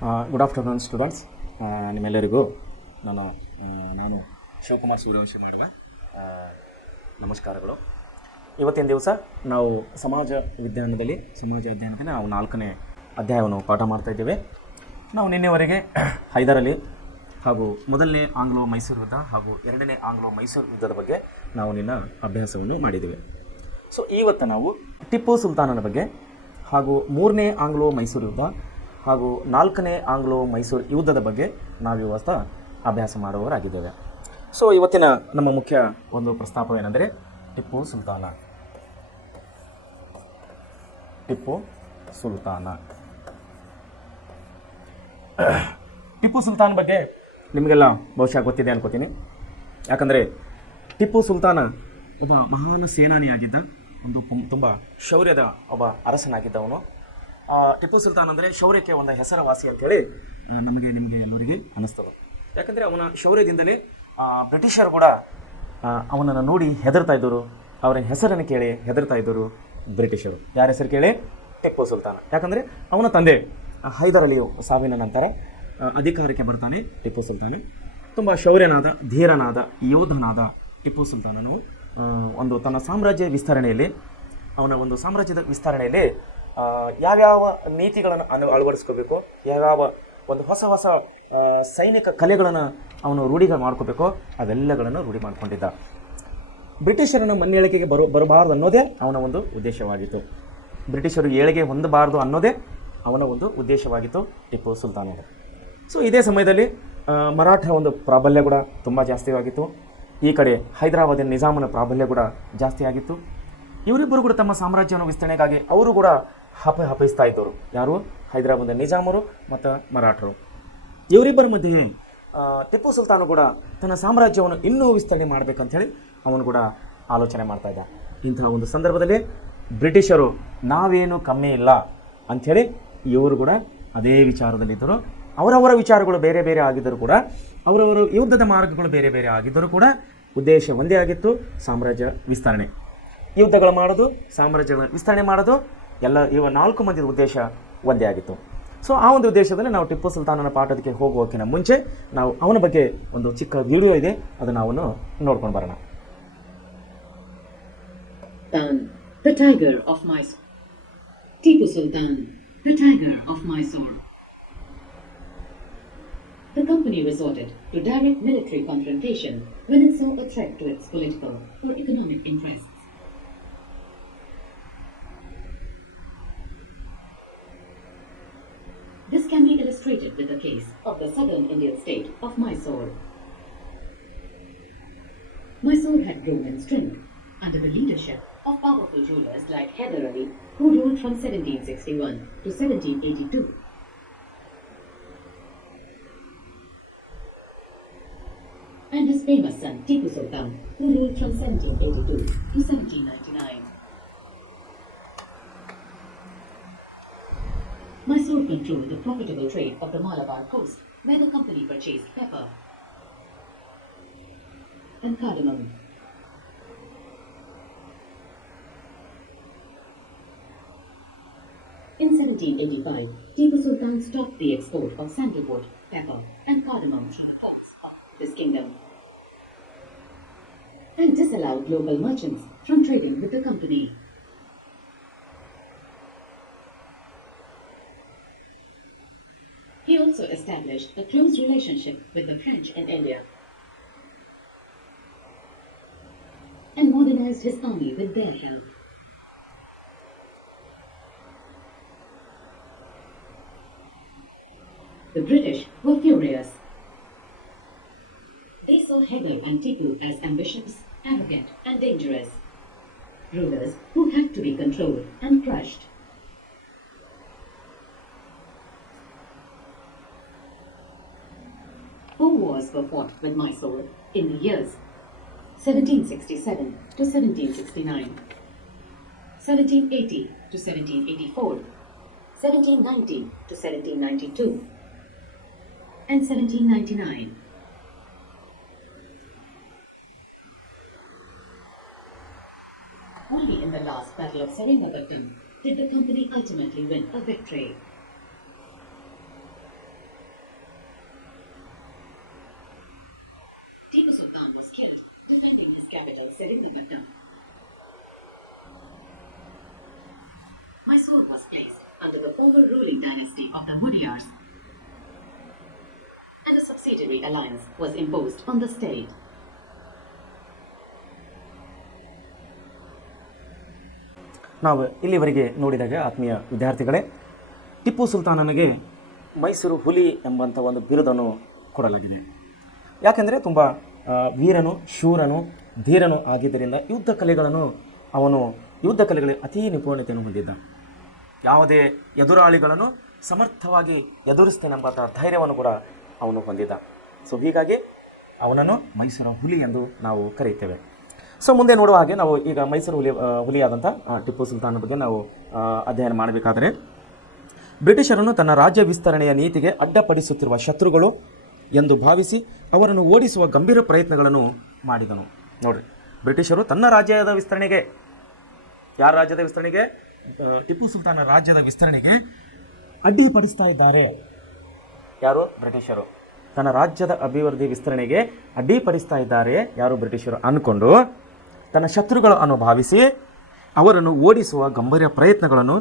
Good afternoon students. ನಿಮ್ಮೆಲ್ಲರಿಗೂ ನಾನು ಶಿವಕುಮಾರ್ ಸೂರ್ಯವಂಶಿ ಮಾಡುವ ನಮಸ್ಕಾರಗಳು. ಇವತ್ತಿನ ದಿವಸ ನಾವು ಸಮಾಜ ಅಧ್ಯಯನದಲ್ಲಿ ನಾವು 4ನೇ ಅಧ್ಯಾಯವನ್ನು ಪಾಠ ಮಾಡ್ತಾ ಇದ್ದೇವೆ. ನಾವು ನಿನ್ನೆವರೆಗೆ ಹೈದರಾಲಿ ಹಾಗೂ ಮೊದಲನೇ ಆಂಗ್ಲೋ ಮೈಸೂರು ಯುದ್ಧ ಹಾಗೂ 2ನೇ ಆಂಗ್ಲೋ ಮೈಸೂರು ಯುದ್ಧದ ಬಗ್ಗೆ ನಾವು ಅಭ್ಯಾಸವನ್ನು ಮಾಡಿದ್ದೇವೆ. ಸೊ ಇವತ್ತು ನಾವು ಟಿಪ್ಪು ಸುಲ್ತಾನನ ಬಗ್ಗೆ ಹಾಗೂ 3ನೇ ಆಂಗ್ಲೋ ಮೈಸೂರು ಯುದ್ಧ ಹಾಗೂ 4ನೇ ಆಂಗ್ಲೋ ಮೈಸೂರು ಯುದ್ಧದ ಬಗ್ಗೆ ನಾವಿವತ್ತು ಅಭ್ಯಾಸ ಮಾಡುವವರಾಗಿದ್ದೇವೆ. ಸೊ ಇವತ್ತಿನ ನಮ್ಮ ಮುಖ್ಯ ಒಂದು ಪ್ರಸ್ತಾಪವೇನೆಂದರೆ ಟಿಪ್ಪು ಸುಲ್ತಾನ. ಟಿಪ್ಪು ಸುಲ್ತಾನ್ ಬಗ್ಗೆ ನಿಮಗೆಲ್ಲ ಬಹುಶಃ ಗೊತ್ತಿದೆ ಅನ್ಕೋತೀನಿ. ಯಾಕಂದರೆ ಟಿಪ್ಪು ಸುಲ್ತಾನ ಒಬ್ಬ ಮಹಾನ್ ಸೇನಾನಿಯಾಗಿದ್ದ, ಒಂದು ತುಂಬ ಶೌರ್ಯದ ಒಬ್ಬ ಅರಸನಾಗಿದ್ದವನು. ಟಿಪ್ಪು ಸುಲ್ತಾನ್ ಅಂದರೆ ಶೌರ್ಯಕ್ಕೆ ಒಂದು ಹೆಸರುವಾಸಿ ಅಂತೇಳಿ ನಿಮಗೆ ಎಲ್ಲರಿಗೆ ಅನ್ನಿಸ್ತದೆ. ಯಾಕಂದರೆ ಅವನ ಶೌರ್ಯದಿಂದಲೇ ಬ್ರಿಟಿಷರು ಕೂಡ ಅವನನ್ನು ನೋಡಿ ಹೆದರ್ತಾ ಇದ್ದರು. ಅವರ ಹೆಸರನ್ನು ಕೇಳಿ ಹೆದರ್ತಾ ಇದ್ದರು ಬ್ರಿಟಿಷರು. ಯಾರ ಹೆಸರು ಕೇಳಿ? ಟಿಪ್ಪು ಸುಲ್ತಾನ. ಯಾಕಂದರೆ ಅವನ ತಂದೆ ಹೈದರಾಲಿಯು ಸಾವಿನ ನಂತರ ಅಧಿಕಾರಕ್ಕೆ ಬರ್ತಾನೆ ಟಿಪ್ಪು ಸುಲ್ತಾನ. ತುಂಬ ಶೌರ್ಯನಾದ, ಧೀರನಾದ, ಯೋಧನಾದ ಟಿಪ್ಪು ಸುಲ್ತಾನನು ಒಂದು ತನ್ನ ಸಾಮ್ರಾಜ್ಯದ ವಿಸ್ತರಣೆಯಲ್ಲಿ ಯಾವ್ಯಾವ ನೀತಿಗಳನ್ನು ಅಳವಡಿಸ್ಕೋಬೇಕು, ಯಾವ್ಯಾವ ಒಂದು ಹೊಸ ಸೈನಿಕ ಕಲೆಗಳನ್ನು ಅವನು ರೂಢಿಗೆ ಮಾಡ್ಕೋಬೇಕು, ಅವೆಲ್ಲಗಳನ್ನು ರೂಢಿ ಮಾಡಿಕೊಂಡಿದ್ದ. ಬ್ರಿಟಿಷರನ್ನು ಮನ್ನೇಳಿಕೆಗೆ ಬರಬಾರದು ಅನ್ನೋದೇ ಅವನ ಒಂದು ಉದ್ದೇಶವಾಗಿತ್ತು. ಬ್ರಿಟಿಷರು ಏಳಿಗೆ ಹೊಂದಬಾರದು ಅನ್ನೋದೇ ಅವನ ಒಂದು ಉದ್ದೇಶವಾಗಿತ್ತು ಟಿಪ್ಪು ಸುಲ್ತಾನರು. ಸೊ ಇದೇ ಸಮಯದಲ್ಲಿ ಮರಾಠರ ಒಂದು ಪ್ರಾಬಲ್ಯ ಕೂಡ ತುಂಬ ಜಾಸ್ತಿಯಾಗಿತ್ತು. ಈ ಕಡೆ ಹೈದರಾಬಾದಿನ ನಿಜಾಮನ ಪ್ರಾಬಲ್ಯ ಕೂಡ ಜಾಸ್ತಿ ಆಗಿತ್ತು. ಇವರಿಬ್ಬರು ಕೂಡ ತಮ್ಮ ಸಾಮ್ರಾಜ್ಯವನ್ನು ವಿಸ್ತರಣೆಗಾಗಿ ಅವರು ಕೂಡ ಹಪಿಸ್ತಾ ಇದ್ದರು. ಯಾರು? ಹೈದರಾಬಾದಿನ ನಿಜಾಮರು ಮತ್ತು ಮರಾಠರು. ಇವರಿಬ್ಬರ ಮಧ್ಯೆ ಟಿಪ್ಪು ಸುಲ್ತಾನ ಕೂಡ ತನ್ನ ಸಾಮ್ರಾಜ್ಯವನ್ನು ಇನ್ನೂ ವಿಸ್ತರಣೆ ಮಾಡಬೇಕಂಥೇಳಿ ಅವನು ಕೂಡ ಆಲೋಚನೆ ಮಾಡ್ತಾ ಇದ್ದ. ಇಂತಹ ಒಂದು ಸಂದರ್ಭದಲ್ಲಿ ಬ್ರಿಟಿಷರು ನಾವೇನು ಕಮ್ಮಿ ಇಲ್ಲ ಅಂಥೇಳಿ ಇವರು ಕೂಡ ಅದೇ ವಿಚಾರದಲ್ಲಿದ್ದರು. ಅವರವರ ವಿಚಾರಗಳು ಬೇರೆ ಬೇರೆ ಆಗಿದ್ದರೂ ಕೂಡ, ಅವರವರು ಯುದ್ಧದ ಮಾರ್ಗಗಳು ಬೇರೆ ಬೇರೆ ಆಗಿದ್ದರೂ ಕೂಡ ಉದ್ದೇಶ ಒಂದೇ ಆಗಿತ್ತು, ಸಾಮ್ರಾಜ್ಯ ವಿಸ್ತರಣೆ. ಯುದ್ಧಗಳು ಮಾಡೋದು, ಸಾಮ್ರಾಜ್ಯಗಳ ವಿಸ್ತರಣೆ ಮಾಡೋದು, ಇವ 4 ಮಂದಿಯ ಉದ್ದೇಶ ಒಂದೇ ಆಗಿತ್ತು. ಸೊ ಆ ಒಂದು ಉದ್ದೇಶದಲ್ಲಿ ನಾವು ಟಿಪ್ಪು ಸುಲ್ತಾನನ ಪಾಠಕ್ಕೆ ಹೋಗುವಕ್ಕಿಂತ ಮುಂಚೆ ನಾವು ಅವನ ಬಗ್ಗೆ ಒಂದು ಚಿಕ್ಕ ವಿಡಿಯೋ ಇದೆ, ಅದನ್ನು ನಾವು ನೋಡ್ಕೊಂಡು ಬರೋಣ. The tiger of Mysore. Tipu Sultan, the tiger of Mysore. The company resorted to direct military confrontation when it saw a threat to its political or economic interests. This can be illustrated with the case of the southern Indian state of Mysore. Mysore had grown in strength under the leadership of powerful rulers like Hyder Ali, who ruled from 1761 to 1782. And his famous son Tipu Sultan, who ruled from 1782 to 1799. Mysore controlled the profitable trade of the Malabar coast, where the company purchased pepper and cardamom. In 1785, Tipu Sultan stopped the export of sandalwood, pepper and cardamom from the ports of this kingdom and disallowed local merchants from trading with the company. He also established a close relationship with the French in India and modernized his army with their help. The British were furious. They saw Hyder and Tipu as ambitious, arrogant and dangerous rulers who had to be controlled and crushed. Four wars were fought with Mysore in the years 1767 to 1769, 1780 to 1784, 1790 to 1792, and 1799. Only in the last battle of Seringapatam did the company ultimately win a victory. Tipu Sultan was killed defending his capital Seringapatam. Mysore was placed under the former ruling dynasty of the Mudiars, and a subsidiary alliance was imposed on the state. ನಾವು ಇಲ್ಲಿವರೆಗೆ ನೋಡಿದಾಗ ಆತ್ಮೀಯ ವಿದ್ಯಾರ್ಥಿಗಳೇ, ಟಿಪ್ಪು ಸುಲ್ತಾನನಿಗೆ ಮೈಸೂರು ಹುಲಿ ಎಂಬಂಥ ಒಂದು ಬಿರುದನ್ನು ಕೊಡಲಾಗಿದೆ. ಯಾಕೆಂದರೆ ತುಂಬ ವೀರನು, ಶೂರನು, ಧೀರನು ಆಗಿದ್ದರಿಂದ ಯುದ್ಧ ಕಲೆಗಳಲ್ಲಿ ಅತೀ ನಿಪುಣತೆಯನ್ನು ಹೊಂದಿದ್ದ. ಯಾವುದೇ ಎದುರಾಳಿಗಳನ್ನು ಸಮರ್ಥವಾಗಿ ಎದುರಿಸ್ತೇನೆಂಬಂಥ ಧೈರ್ಯವನ್ನು ಕೂಡ ಅವನು ಹೊಂದಿದ್ದ. ಸೊ ಹೀಗಾಗಿ ಅವನನ್ನು ಮೈಸೂರು ಹುಲಿ ಎಂದು ನಾವು ಕರೆಯುತ್ತೇವೆ. ಸೊ ಮುಂದೆ ನೋಡುವ ಹಾಗೆ ನಾವು ಈಗ ಮೈಸೂರು ಹುಲಿಯಾದಂಥ ಟಿಪ್ಪು ಸುಲ್ತಾನ್ ಬಗ್ಗೆ ನಾವು ಅಧ್ಯಯನ ಮಾಡಬೇಕಾದರೆ, ಬ್ರಿಟಿಷರನ್ನು ತನ್ನ ರಾಜ್ಯ ವಿಸ್ತರಣೆಯ ನೀತಿಗೆ ಅಡ್ಡಪಡಿಸುತ್ತಿರುವ ಶತ್ರುಗಳು ಎಂದು ಭಾವಿಸಿ ಅವರನ್ನು ಓಡಿಸುವ ಗಂಭೀರ ಪ್ರಯತ್ನಗಳನ್ನು ಮಾಡಿದನು. ನೋಡಿರಿ, ಬ್ರಿಟಿಷರು ತನ್ನ ರಾಜ್ಯದ ವಿಸ್ತರಣೆಗೆ, ಯಾರ ರಾಜ್ಯದ ವಿಸ್ತರಣೆಗೆ? ಟಿಪ್ಪು ಸುಲ್ತಾನ ರಾಜ್ಯದ ವಿಸ್ತರಣೆಗೆ ಅಡ್ಡಿಪಡಿಸ್ತಾ ಇದ್ದಾರೆ. ಯಾರು? ಬ್ರಿಟಿಷರು. ತನ್ನ ರಾಜ್ಯದ ಅಭಿವೃದ್ಧಿ ವಿಸ್ತರಣೆಗೆ ಅಡ್ಡಿಪಡಿಸ್ತಾ ಇದ್ದಾರೆ ಯಾರು? ಬ್ರಿಟಿಷರು ಅಂದ್ಕೊಂಡು ತನ್ನ ಶತ್ರುಗಳು ಅನ್ನು ಭಾವಿಸಿ ಅವರನ್ನು ಓಡಿಸುವ ಗಂಭೀರ ಪ್ರಯತ್ನಗಳನ್ನು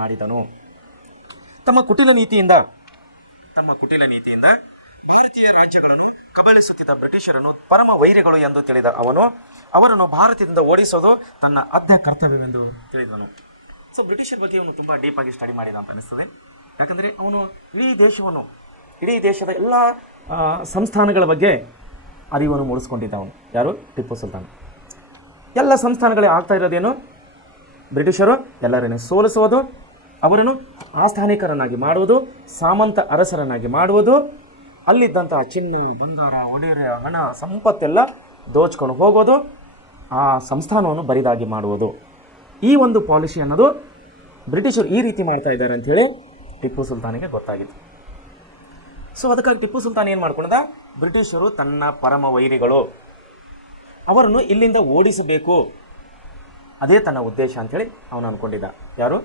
ಮಾಡಿದನು. ತಮ್ಮ ಕುಟಿಲ ನೀತಿಯಿಂದ ಭಾರತೀಯ ರಾಜ್ಯಗಳನ್ನು ಕಬಳಿಸುತ್ತಿದ್ದ ಬ್ರಿಟಿಷರನ್ನು ಪರಮ ವೈರಿಗಳು ಎಂದು ತಿಳಿದ ಅವರನ್ನು ಭಾರತದಿಂದ ಓಡಿಸೋದು ತನ್ನ ಆದ್ಯ ಕರ್ತವ್ಯವೆಂದು ತಿಳಿದನು. ಸೊ ಬ್ರಿಟಿಷರ ಬಗ್ಗೆ ಅವನು ತುಂಬ ಡೀಪಾಗಿ ಸ್ಟಡಿ ಮಾಡಿದ ಅಂತ ಅನಿಸ್ತದೆ. ಯಾಕಂದರೆ ಅವನು ಇಡೀ ದೇಶದ ಎಲ್ಲ ಸಂಸ್ಥಾನಗಳ ಬಗ್ಗೆ ಅರಿವನ್ನು ಮೂಡಿಸ್ಕೊಂಡಿದ್ದ ಅವನು. ಯಾರು? ಟಿಪ್ಪು ಸುಲ್ತಾನ್. ಎಲ್ಲ ಸಂಸ್ಥಾನಗಳೇ ಆಗ್ತಾ ಇರೋದೇನು? ಬ್ರಿಟಿಷರು ಎಲ್ಲರನ್ನೇ ಸೋಲಿಸುವುದು, ಅವರನ್ನು ಆಸ್ಥಾನಿಕರನ್ನಾಗಿ ಮಾಡುವುದು, ಸಾಮಂತ ಅರಸರನ್ನಾಗಿ ಮಾಡುವುದು, ಅಲ್ಲಿದ್ದಂತಹ ಚಿನ್ನ, ಬಂಗಾರ, ಒಡೆಯರ, ಹಣ, ಸಂಪತ್ತೆಲ್ಲ ದೋಚ್ಕೊಂಡು ಹೋಗೋದು, ಆ ಸಂಸ್ಥಾನವನ್ನು ಬರಿದಾಗಿ ಮಾಡುವುದು. ಈ ಒಂದು ಪಾಲಿಸಿ ಅನ್ನೋದು ಬ್ರಿಟಿಷರು ಈ ರೀತಿ ಮಾಡ್ತಾ ಇದ್ದಾರೆ ಅಂಥೇಳಿ ಟಿಪ್ಪು ಸುಲ್ತಾನಿಗೆ ಗೊತ್ತಾಗಿತ್ತು. ಸೊ ಅದಕ್ಕಾಗಿ ಟಿಪ್ಪು ಸುಲ್ತಾನ್ ಏನು ಮಾಡ್ಕೊಂಡ? ಬ್ರಿಟಿಷರು ತನ್ನ ಪರಮ ವೈರಿಗಳು, ಅವರನ್ನು ಇಲ್ಲಿಂದ ಓಡಿಸಬೇಕು, ಅದೇ ತನ್ನ ಉದ್ದೇಶ ಅಂಥೇಳಿ ಅವನು ಅಂದ್ಕೊಂಡಿದ್ದ. ಯಾರು?